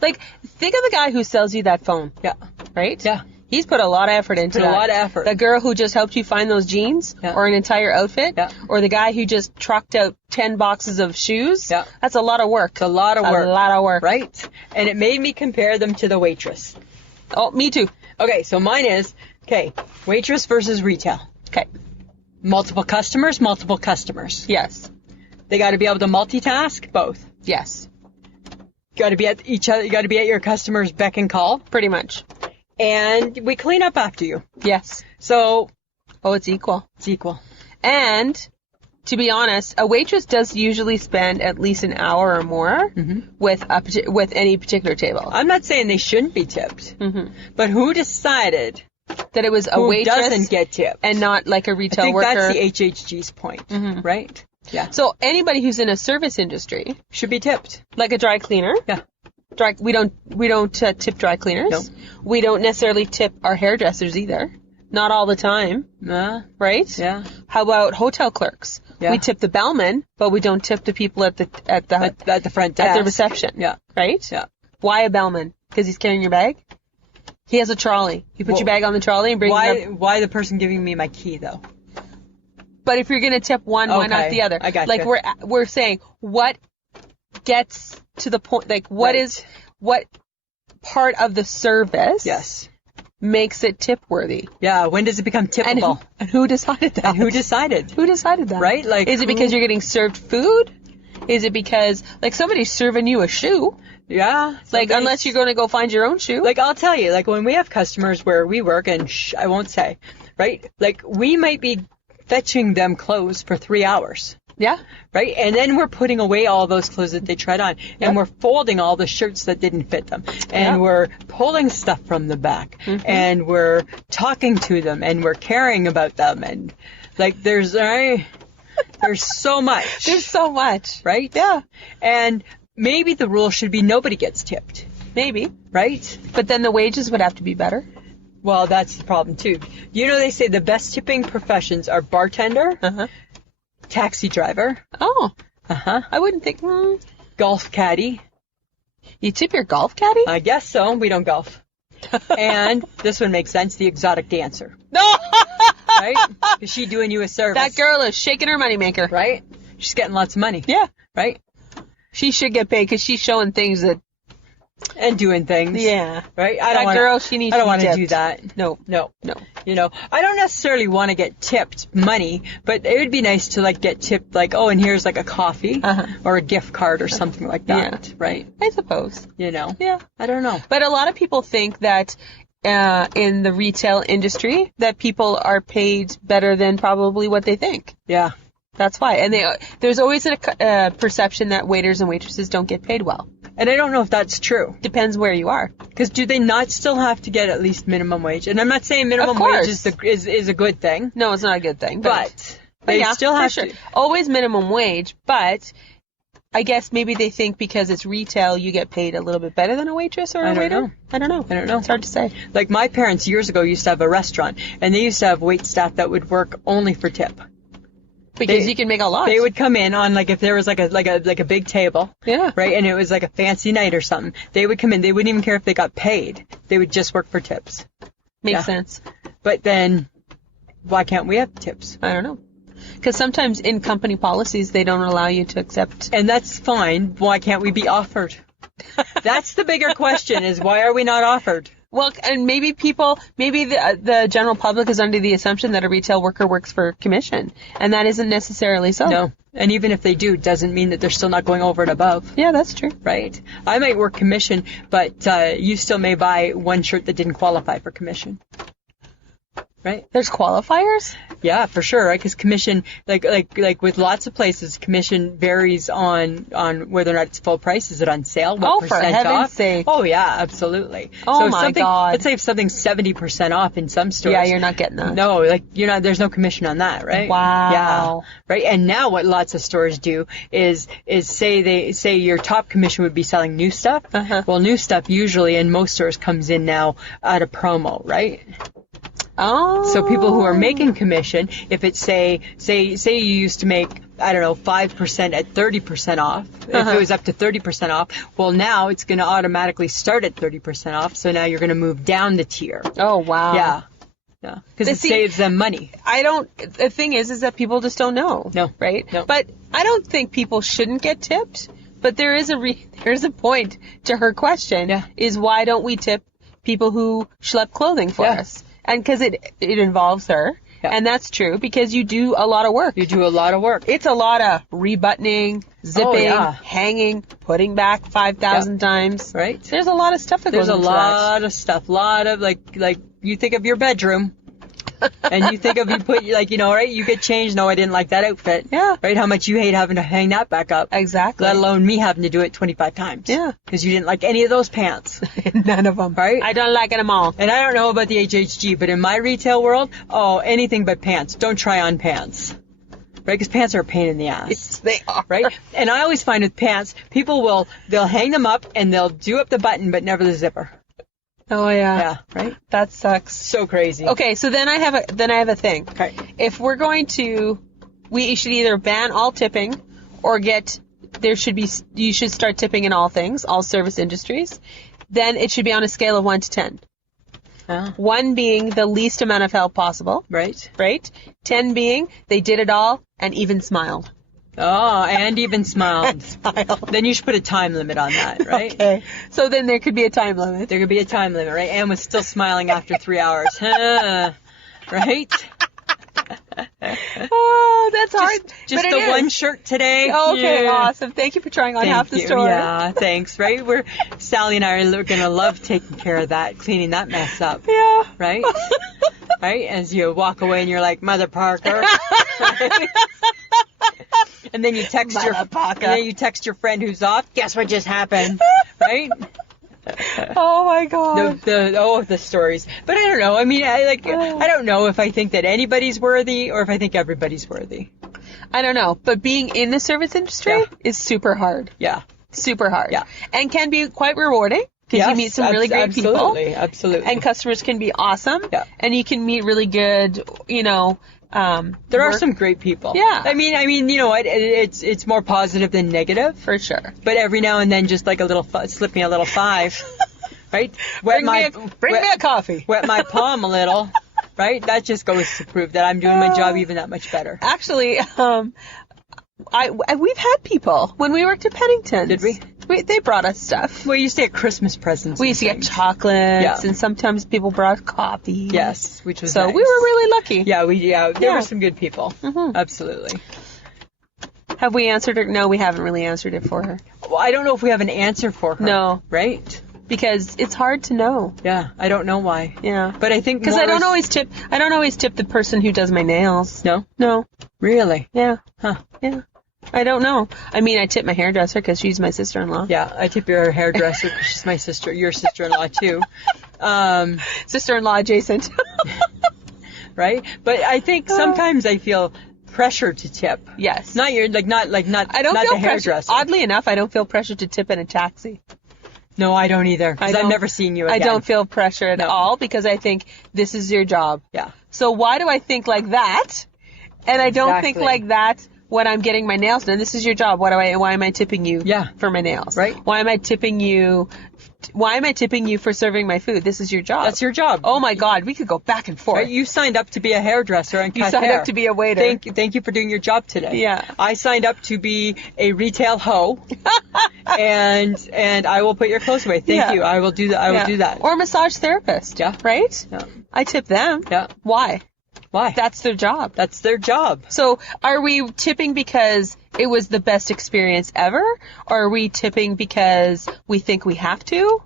like, think of the guy who sells you that phone. Yeah. Right? Yeah. He's put a lot of effort into that. A lot of effort. The girl who just helped you find those jeans or an entire outfit or the guy who just trucked out 10 boxes of shoes. Yeah. That's a lot of work. It's a lot of work. A lot of work. Right? And it made me compare them to the waitress. Oh, me too. Okay, so mine is, waitress versus retail. Okay. Multiple customers. Yes. They got to be able to multitask both. Yes. Got to be at each other. You got to be at your customer's beck and call. Pretty much. And we clean up after you. Yes. So. Oh, it's equal. It's equal. And to be honest, a waitress does usually spend at least an hour or more with any particular table. I'm not saying they shouldn't be tipped, but who decided that it was a waitress doesn't get tipped and not like a retail worker? I think that's the HHG's point, right? Yeah. So anybody who's in a service industry should be tipped, like a dry cleaner. Yeah. We don't tip dry cleaners. No. We don't necessarily tip our hairdressers either. Not all the time. Right? Yeah. How about hotel clerks? Yeah. We tip the bellman, but we don't tip the people at the front desk. At the reception. Yeah. Right? Yeah. Why a bellman? Because he's carrying your bag? He has a trolley. You put your bag on the trolley and bring it up. Why the person giving me my key though? But if you're going to tip one, why not the other? I got like you. we're saying, what gets to the point, like what part of the service makes it tip worthy? Yeah, when does it become tippable? And who decided that? Who decided that? Right? Like, is it because you're getting served food? Is it because, like, somebody's serving you a shoe? Yeah. Like, unless you're going to go find your own shoe. Like, I'll tell you, like, when we have customers where we work, and I won't say, right? Like, we might be fetching them clothes for 3 hours. Yeah. Right? And then we're putting away all those clothes that they tried on. And we're folding all the shirts that didn't fit them. And we're pulling stuff from the back. Mm-hmm. And we're talking to them. And we're caring about them. And, like, there's so much. There's so much. Right? Yeah. And maybe the rule should be nobody gets tipped. Maybe. Right? But then the wages would have to be better. Well, that's the problem, too. You know, they say the best tipping professions are bartender, taxi driver. Oh. I wouldn't think. Golf caddy. You tip your golf caddy? I guess so. We don't golf. And this one makes sense. The exotic dancer. No. Right? Is she doing you a service? That girl is shaking her moneymaker. Right? She's getting lots of money. Yeah. Right? She should get paid because she's showing things that. And doing things. Yeah. Right? I don't want to do that. No. You know, I don't necessarily want to get tipped money, but it would be nice to, like, get tipped, like, oh, and here's, like, a coffee or a gift card or something like that. Yeah. Right? I suppose. You know? Yeah. I don't know. But a lot of people think that in the retail industry that people are paid better than probably what they think. Yeah. That's why. And there's always a perception that waiters and waitresses don't get paid well. And I don't know if that's true. Depends where you are. Because do they not still have to get at least minimum wage? And I'm not saying minimum wage is a good thing. No, it's not a good thing. But they still have to. Always minimum wage, but I guess maybe they think because it's retail, you get paid a little bit better than a waitress or a waiter. I don't know. It's hard to say. Like, my parents years ago used to have a restaurant, and they used to have waitstaff that would work only for tip. Because you can make a lot. They would come in on, like, if there was like a big table. Yeah. Right? And it was like a fancy night or something. They would come in. They wouldn't even care if they got paid. They would just work for tips. Makes sense. But then, why can't we have tips? I don't know. Because sometimes in company policies, they don't allow you to accept. And that's fine. Why can't we be offered? That's the bigger question, is why are we not offered? Well, and maybe the general public is under the assumption that a retail worker works for commission, and that isn't necessarily so. No, and even if they do, doesn't mean that they're still not going over and above. Yeah, that's true. Right. I might work commission, but you still may buy one shirt that didn't qualify for commission. Right? There's qualifiers? Yeah, for sure, right? Because commission, like with lots of places, commission varies on whether or not it's full price. Is it on sale? What for heaven's sake. Oh, yeah, absolutely. Oh, so my God. Let's say if something's 70% off in some stores. Yeah, you're not getting that. No, like, there's no commission on that, right? Wow. Yeah. Right? And now what lots of stores do is say your top commission would be selling new stuff. Well, new stuff usually in most stores comes in now at a promo, right? Oh. So people who are making commission, if it's say you used to make, I don't know, 5% at 30% off, if it was up to 30% off, well, now it's going to automatically start at 30% off. So now you're going to move down the tier. Oh, wow. Yeah. Because it saves them money. The thing is that people just don't know. No. Right? No. But I don't think people shouldn't get tipped. But there is a point to her question. Yeah. Is why don't we tip people who schlep clothing for us? And because it involves her. Yeah. And that's true because you do a lot of work. You do a lot of work. It's a lot of rebuttoning, zipping, hanging, putting back 5,000 times. Right. There's a lot of stuff that goes into that. There's a lot of stuff. A lot of, like you think of your bedroom. And you think of, you put, like, right, you get changed. No, I didn't like that outfit. Yeah. Right, how much you hate having to hang that back up. Exactly. Let alone me having to do it 25 times. Yeah. Because you didn't like any of those pants. None of them. Right? I don't like them all. And I don't know about the HHG, but in my retail world, anything but pants. Don't try on pants. Right? Because pants are a pain in the ass. Yes, they are. Right? And I always find with pants, people they'll hang them up and they'll do up the button, but never the zipper. Oh, yeah. Yeah, right? That sucks. So crazy. Okay, so then I have a thing. Okay. If we're going to, we should either ban all tipping or you should start tipping in all things, all service industries. Then it should be on a scale of 1 to 10. 1 being the least amount of help possible. Right. Right? 10 being they did it all and even smiled. Oh, and even smiled. And smiled. Then you should put a time limit on that, right? Okay. So then there could be a time limit. There could be a time limit, right? Anne was still smiling after 3 hours. Huh. Right? Oh, that's hard. Just but the one shirt today. Okay, yeah. Awesome. Thank you for trying on half the store. Yeah, thanks, right? Sally and I are going to love taking care of that, cleaning that mess up. Yeah. Right? Right? As you walk away and you're like, Mother Parker. Right? And then you text your friend who's off. Guess what just happened? Right? Oh my God. The stories. But I don't know. I mean, I don't know if I think that anybody's worthy or if I think everybody's worthy. I don't know. But being in the service industry is super hard. Yeah. Super hard. Yeah. And can be quite rewarding. Because you meet some really great people. Absolutely. And customers can be awesome. Yeah. And you can meet really good, there are some great people. Yeah. I mean, you know what? It's more positive than negative. For sure. But every now and then, just like slip me a little 5, right? Bring me a coffee. Wet my palm a little, right? That just goes to prove that I'm doing my job even that much better. Actually, we've had people when we worked at Pennington's. Did we? They brought us stuff. We used to get Christmas presents. We used to get chocolates, and sometimes people brought coffee. Yes, which was so nice. We were really lucky. Yeah, there were some good people. Mm-hmm. Absolutely. Have we answered it? No, we haven't really answered it for her. Well, I don't know if we have an answer for her. No. Right? Because it's hard to know. Yeah, I don't know why. Yeah. But I think because I don't always tip the person who does my nails. No. Really? Yeah. Huh. Yeah. I don't know. I mean, I tip my hairdresser because she's my sister-in-law. Yeah, I tip your hairdresser because she's my sister. Your sister-in-law too. Sister-in-law adjacent. Right? But I think sometimes I feel pressure to tip. Yes. Not I don't not feel the hairdresser. Oddly enough, I don't feel pressure to tip in a taxi. No, I don't either. Because I've never seen you again. I don't feel pressure at all because I think this is your job. Yeah. So why do I think like that? And I don't think like that when I'm getting my nails done. This is your job. Why am I tipping you for my nails? Right. Why am I tipping you for serving my food? This is your job. That's your job. Oh my God, we could go back and forth. Right? You signed up to be a hairdresser and cut hair. You signed up to be a waiter. Thank you for doing your job today. Yeah. I signed up to be a retail hoe, and I will put your clothes away. Thank you. I will do that. I will do that. Or a massage therapist. Yeah. Right? Yeah. I tip them. Yeah. Why? Why? That's their job. That's their job. So are we tipping because it was the best experience ever? Or are we tipping because we think we have to?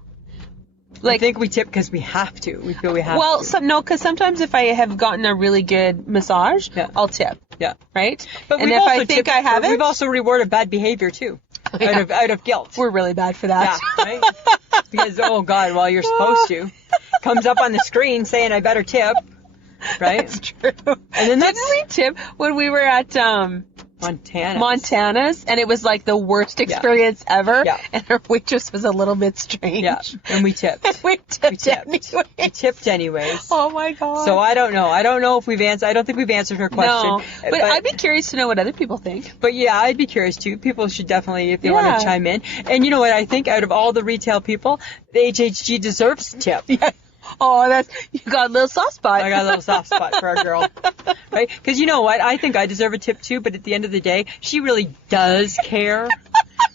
I think we tip because we have to. We feel we have to. Well, because sometimes if I have gotten a really good massage, I'll tip. Yeah. Right? But and if I think I haven't, we've also rewarded bad behavior too. Yeah. Out of guilt. We're really bad for that. Yeah, right? Because, oh God, well, you're supposed to. Comes up on the screen saying I better tip. Right? That's true. And then didn't we tip when we were at Montana's, and it was like the worst experience ever, and our waitress was a little bit strange. Yeah, and we tipped. We tipped anyways. Oh my God. So I don't know. I don't know if we've answered. I don't think we've answered her question. No, but I'd be curious to know what other people think. But yeah, I'd be curious too. People should definitely, if they want to chime in. And you know what? I think out of all the retail people, the HHG deserves a tip. Yeah. Oh, you got a little soft spot. I got a little soft spot for our girl. Right? Because you know what? I think I deserve a tip too, but at the end of the day, she really does care.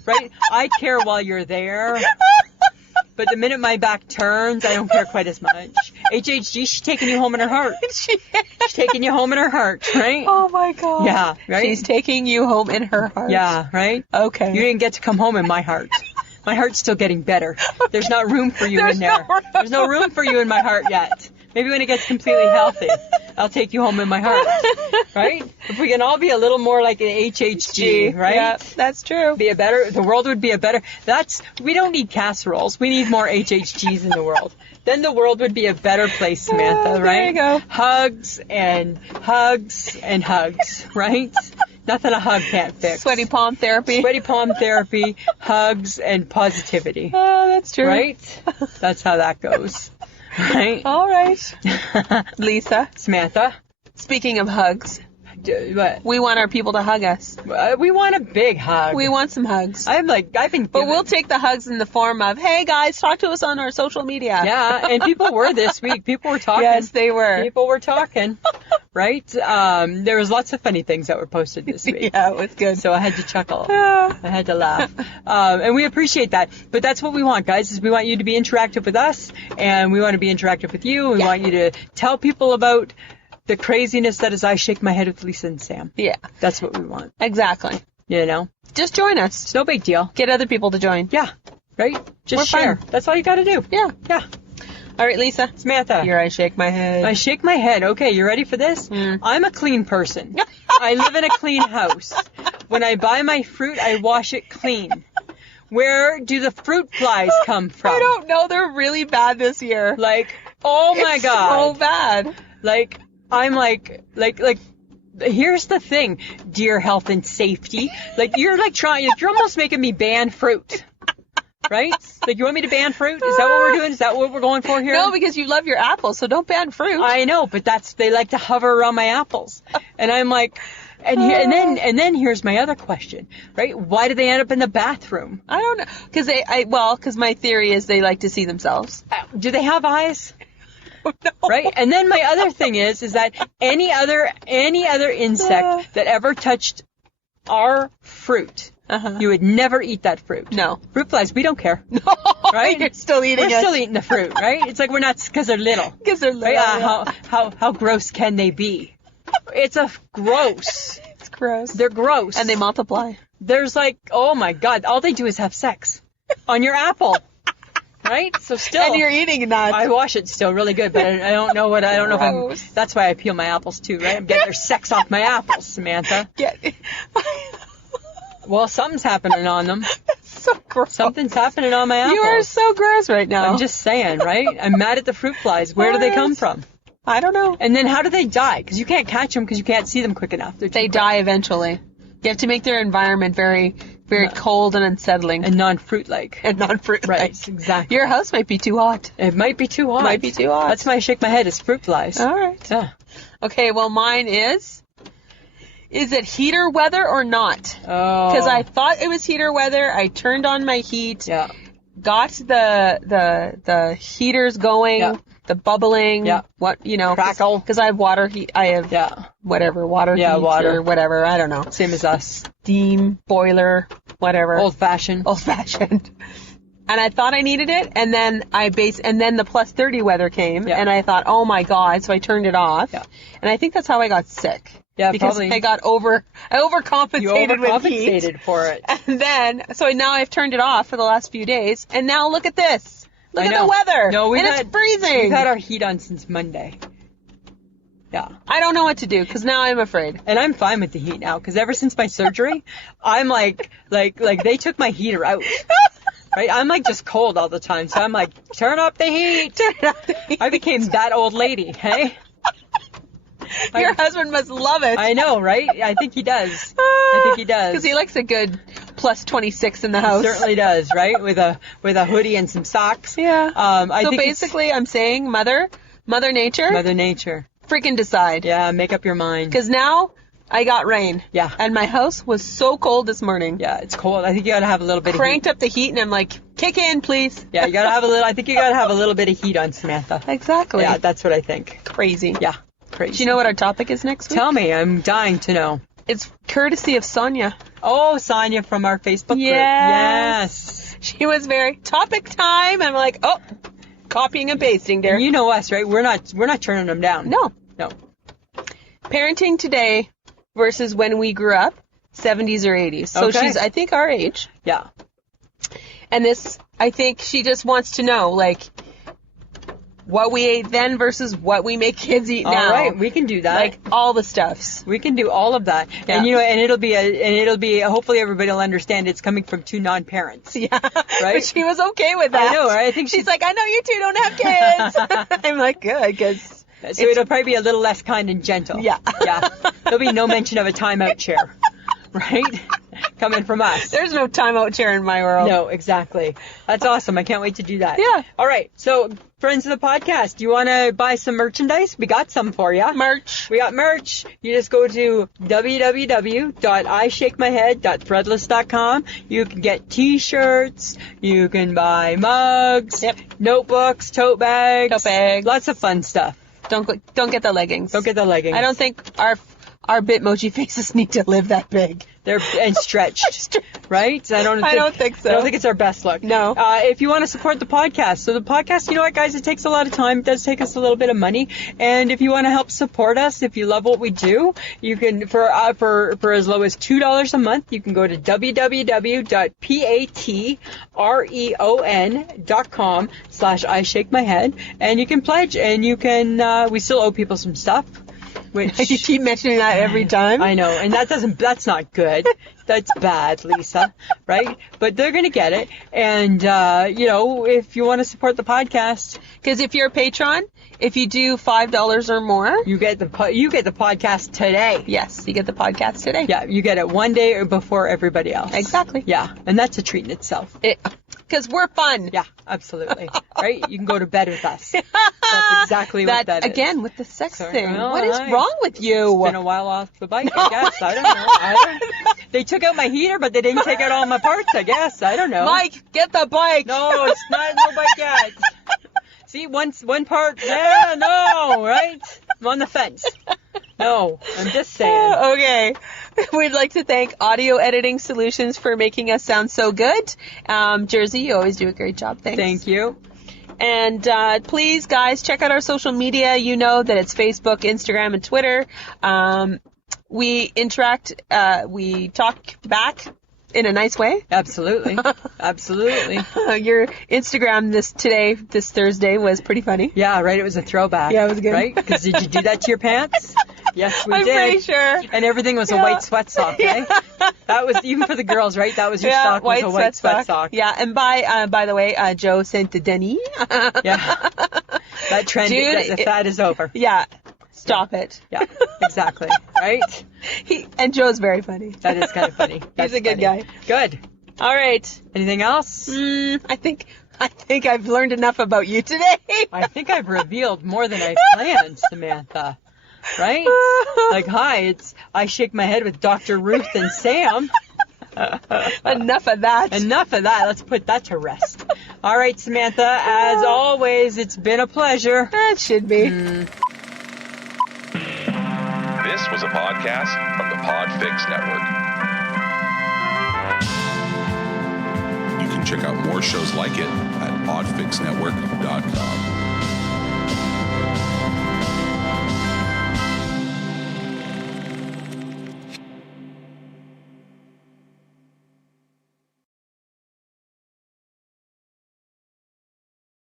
Right? I care while you're there. But the minute my back turns, I don't care quite as much. HHG, she's taking you home in her heart. She's taking you home in her heart, right? Oh my God. Yeah, right? She's taking you home in her heart. Yeah, right? Okay. You didn't get to come home in my heart. My heart's still getting better. There's not room for you in there. There's no room for you in my heart yet. Maybe when it gets completely healthy, I'll take you home in my heart. Right? If we can all be a little more like an HHG, right? Yeah, that's true. The world would be we don't need casseroles. We need more HHGs in the world. Then the world would be a better place, Samantha, right? There you go. Hugs and hugs and hugs, right? Nothing a hug can't fix. Sweaty palm therapy. Sweaty palm therapy, hugs, and positivity. Oh, that's true. Right? That's how that goes. Right? All right. Lisa. Samantha. Speaking of hugs. What? We want our people to hug us. We want a big hug. We want some hugs. But we'll take the hugs in the form of, hey guys, talk to us on our social media. Yeah, and people were this week. People were talking. Yes, they were. People were talking. right? There was lots of funny things that were posted this week. Yeah, it was good. So I had to chuckle. I had to laugh. And we appreciate that. But that's what we want, guys, is we want you to be interactive with us, and we want to be interactive with you. We want you to tell people about the craziness that is I Shake My Head with Lisa and Sam. Yeah. That's what we want. Exactly. You know? Just join us. It's no big deal. Get other people to join. Yeah. Right? Just We're share. fun. That's all you got to do. Yeah. Yeah. All right, Lisa. Samantha. Here I shake my head. I shake my head. Okay, you ready for this? I'm a clean person. I live in a clean house. When I buy my fruit, I wash it clean. Where do the fruit flies come from? I don't know. They're really bad this year. Like, oh my God. So bad. Like, I'm like, here's the thing, dear health and safety. Like, you're almost making me ban fruit. Right? Like, you want me to ban fruit? Is that what we're doing? Is that what we're going for here? No, because you love your apples, so don't ban fruit. I know, but they like to hover around my apples. And I'm like, and then here's my other question, right? Why do they end up in the bathroom? I don't know. Because my theory is they like to see themselves. Do they have eyes? No. Right? And then my other thing is that any other insect that ever touched our fruit, you would never eat that fruit. No. Fruit flies, we don't care. No. Right? You're still eating it. We're still eating the fruit, right? It's like we're not, because they're little. Because they're little. Right? How gross can they be? It's gross. It's gross. They're gross. And they multiply. There's like, oh my God, all they do is have sex on your apple. Right? So still. And you're eating that. I wash it still really good, but I don't know if I'm, that's why I peel my apples too, right? I'm getting their sex off my apples, Samantha. Well, something's happening on them. That's so gross. Something's happening on my apples. You are so gross right now. I'm just saying, right? I'm mad at the fruit flies. Where do they come from? I don't know. And then how do they die? Because you can't catch them because you can't see them quick enough. They die eventually. You have to make their environment very, very cold and unsettling. And non-fruit-like. Right, exactly. Your house might be too hot. It might be too hot. Might be too hot. That's why I shake my head. It's fruit flies. All right. Yeah. Okay, well, mine is it heater weather or not? Oh. Because I thought it was heater weather. I turned on my heat. Yeah. Got the heaters going. The bubbling, crackle. Because I have water heat. I have water heat or whatever. I don't know. Same as us. Steam boiler, whatever. Old fashioned. And I thought I needed it, and then and then the plus 30 weather came, and I thought, oh my God, so I turned it off. Yeah. And I think that's how I got sick. Yeah, because probably. I overcompensated you with heat. overcompensated for it. And then, so now I've turned it off for the last few days, and now look at this. Look at the weather. No, it's freezing. We've had our heat on since Monday. Yeah. I don't know what to do because now I'm afraid. And I'm fine with the heat now because ever since my surgery, I'm like they took my heater out. Right? I'm like just cold all the time. So I'm like, turn up the heat. Turn up the heat. I became that old lady, hey? Your husband must love it. I know, right? I think he does. Because he likes a good plus 26 in the house. He certainly does, right? With a hoodie and some socks. Yeah. So basically, I'm saying Mother Nature. Mother Nature. Freaking decide. Yeah, make up your mind. Because now I got rain. Yeah. And my house was so cold this morning. Yeah, it's cold. I think you gotta have a little bit Cranked of heat. up the heat, and I'm like, kick in, please. Yeah, you gotta have I think you gotta have a little bit of heat on, Samantha. Exactly. Yeah, that's what I think. Crazy. Yeah. Crazy. Do you know what our topic is next week? Tell me. I'm dying to know. It's courtesy of Sonia. Oh, Sonia from our Facebook group. Yes. She was very topic time. I'm like, oh, copying and pasting there. And you know us, right? We're not turning them down. No. Parenting today versus when we grew up, 70s or 80s. So Okay. she's, I think, our age. Yeah. And this, I think she just wants to know, like, what we ate then versus what we make kids eat now. All right, we can do that. Like, all the stuffs. We can do all of that. Yeah. And, you know, and it'll be, hopefully everybody will understand it's coming from two non-parents. Yeah. Right? But she was okay with that. I know, right? I think she's like, I know you two don't have kids. I'm like, good, because... So it'll probably be a little less kind and gentle. Yeah. Yeah. There'll be no mention of a timeout chair. Right? Coming from us. There's no timeout chair in my world. No, exactly. That's awesome. I can't wait to do that. Yeah. All right. So, friends of the podcast, do you want to buy some merchandise? We got some for you. Merch. We got merch. You just go to www.ishakemyhead.threadless.com. You can get t-shirts. You can buy mugs. Yep. Notebooks, tote bags. Tote bags. Lots of fun stuff. Don't get the leggings. Don't get the leggings. I don't think our Bitmoji faces need to live that big. They're and stretched, right? I don't think so. I don't think it's our best look. No. If you want to support the podcast, so the podcast, you know what, guys, it takes a lot of time. It does take us a little bit of money, and if you want to help support us, if you love what we do, you can for as low as $2 a month, you can go to www.patreon.com/I shake my head, and you can pledge, and you can. We still owe people some stuff. Which, you keep mentioning that every time. I know, and that's not good. That's bad, Lisa, right? But they're going to get it. And, if you want to support the podcast. Because if you're a patron, if you do $5 or more. You get the podcast today. Yes, you get the podcast today. Yeah, you get it one day before everybody else. Exactly. Yeah, and that's a treat in itself. Because we're fun. Yeah, absolutely. Right? You can go to bed with us. That's exactly what that is. Again, with the sex thing. Well, what is wrong with you? It's been a while off the bike, I guess. I don't know. They took out my heater, but they didn't take out all my parts, I guess. I don't know. Mike, get the bike. No, it's not no bike yet. See, one part. Yeah, no, right? I'm on the fence. No, I'm just saying. Okay. We'd like to thank Audio Editing Solutions for making us sound so good. Jersey, you always do a great job. Thanks. Thank you. And please, guys, check out our social media. You know that it's Facebook, Instagram, and Twitter. We interact. We talk back in a nice way. Absolutely. Absolutely. Your Instagram this Thursday was pretty funny. Yeah, right. It was a throwback. Yeah, it was good. Right? Because did you do that to your pants? Yes, we did. I'm pretty sure. And everything was a white sweat sock, right? That was even for the girls, right? That was your sock, was a white sweat sock. Yeah, and by the way, Joe sent the Denny. Yeah. That trend, the fad is over. Yeah. Stop it. Yeah, exactly. Right? And Joe's very funny. That is kind of funny. He's a good guy. Good. All right. Anything else? I think I've learned enough about you today. I think I've revealed more than I planned, Samantha. Right? Like, hi, I shake my head with Dr. Ruth and Sam. Enough of that. Let's put that to rest. All right, Samantha, as always, it's been a pleasure. It should be. This was a podcast from the Podfix Network. You can check out more shows like it at podfixnetwork.com.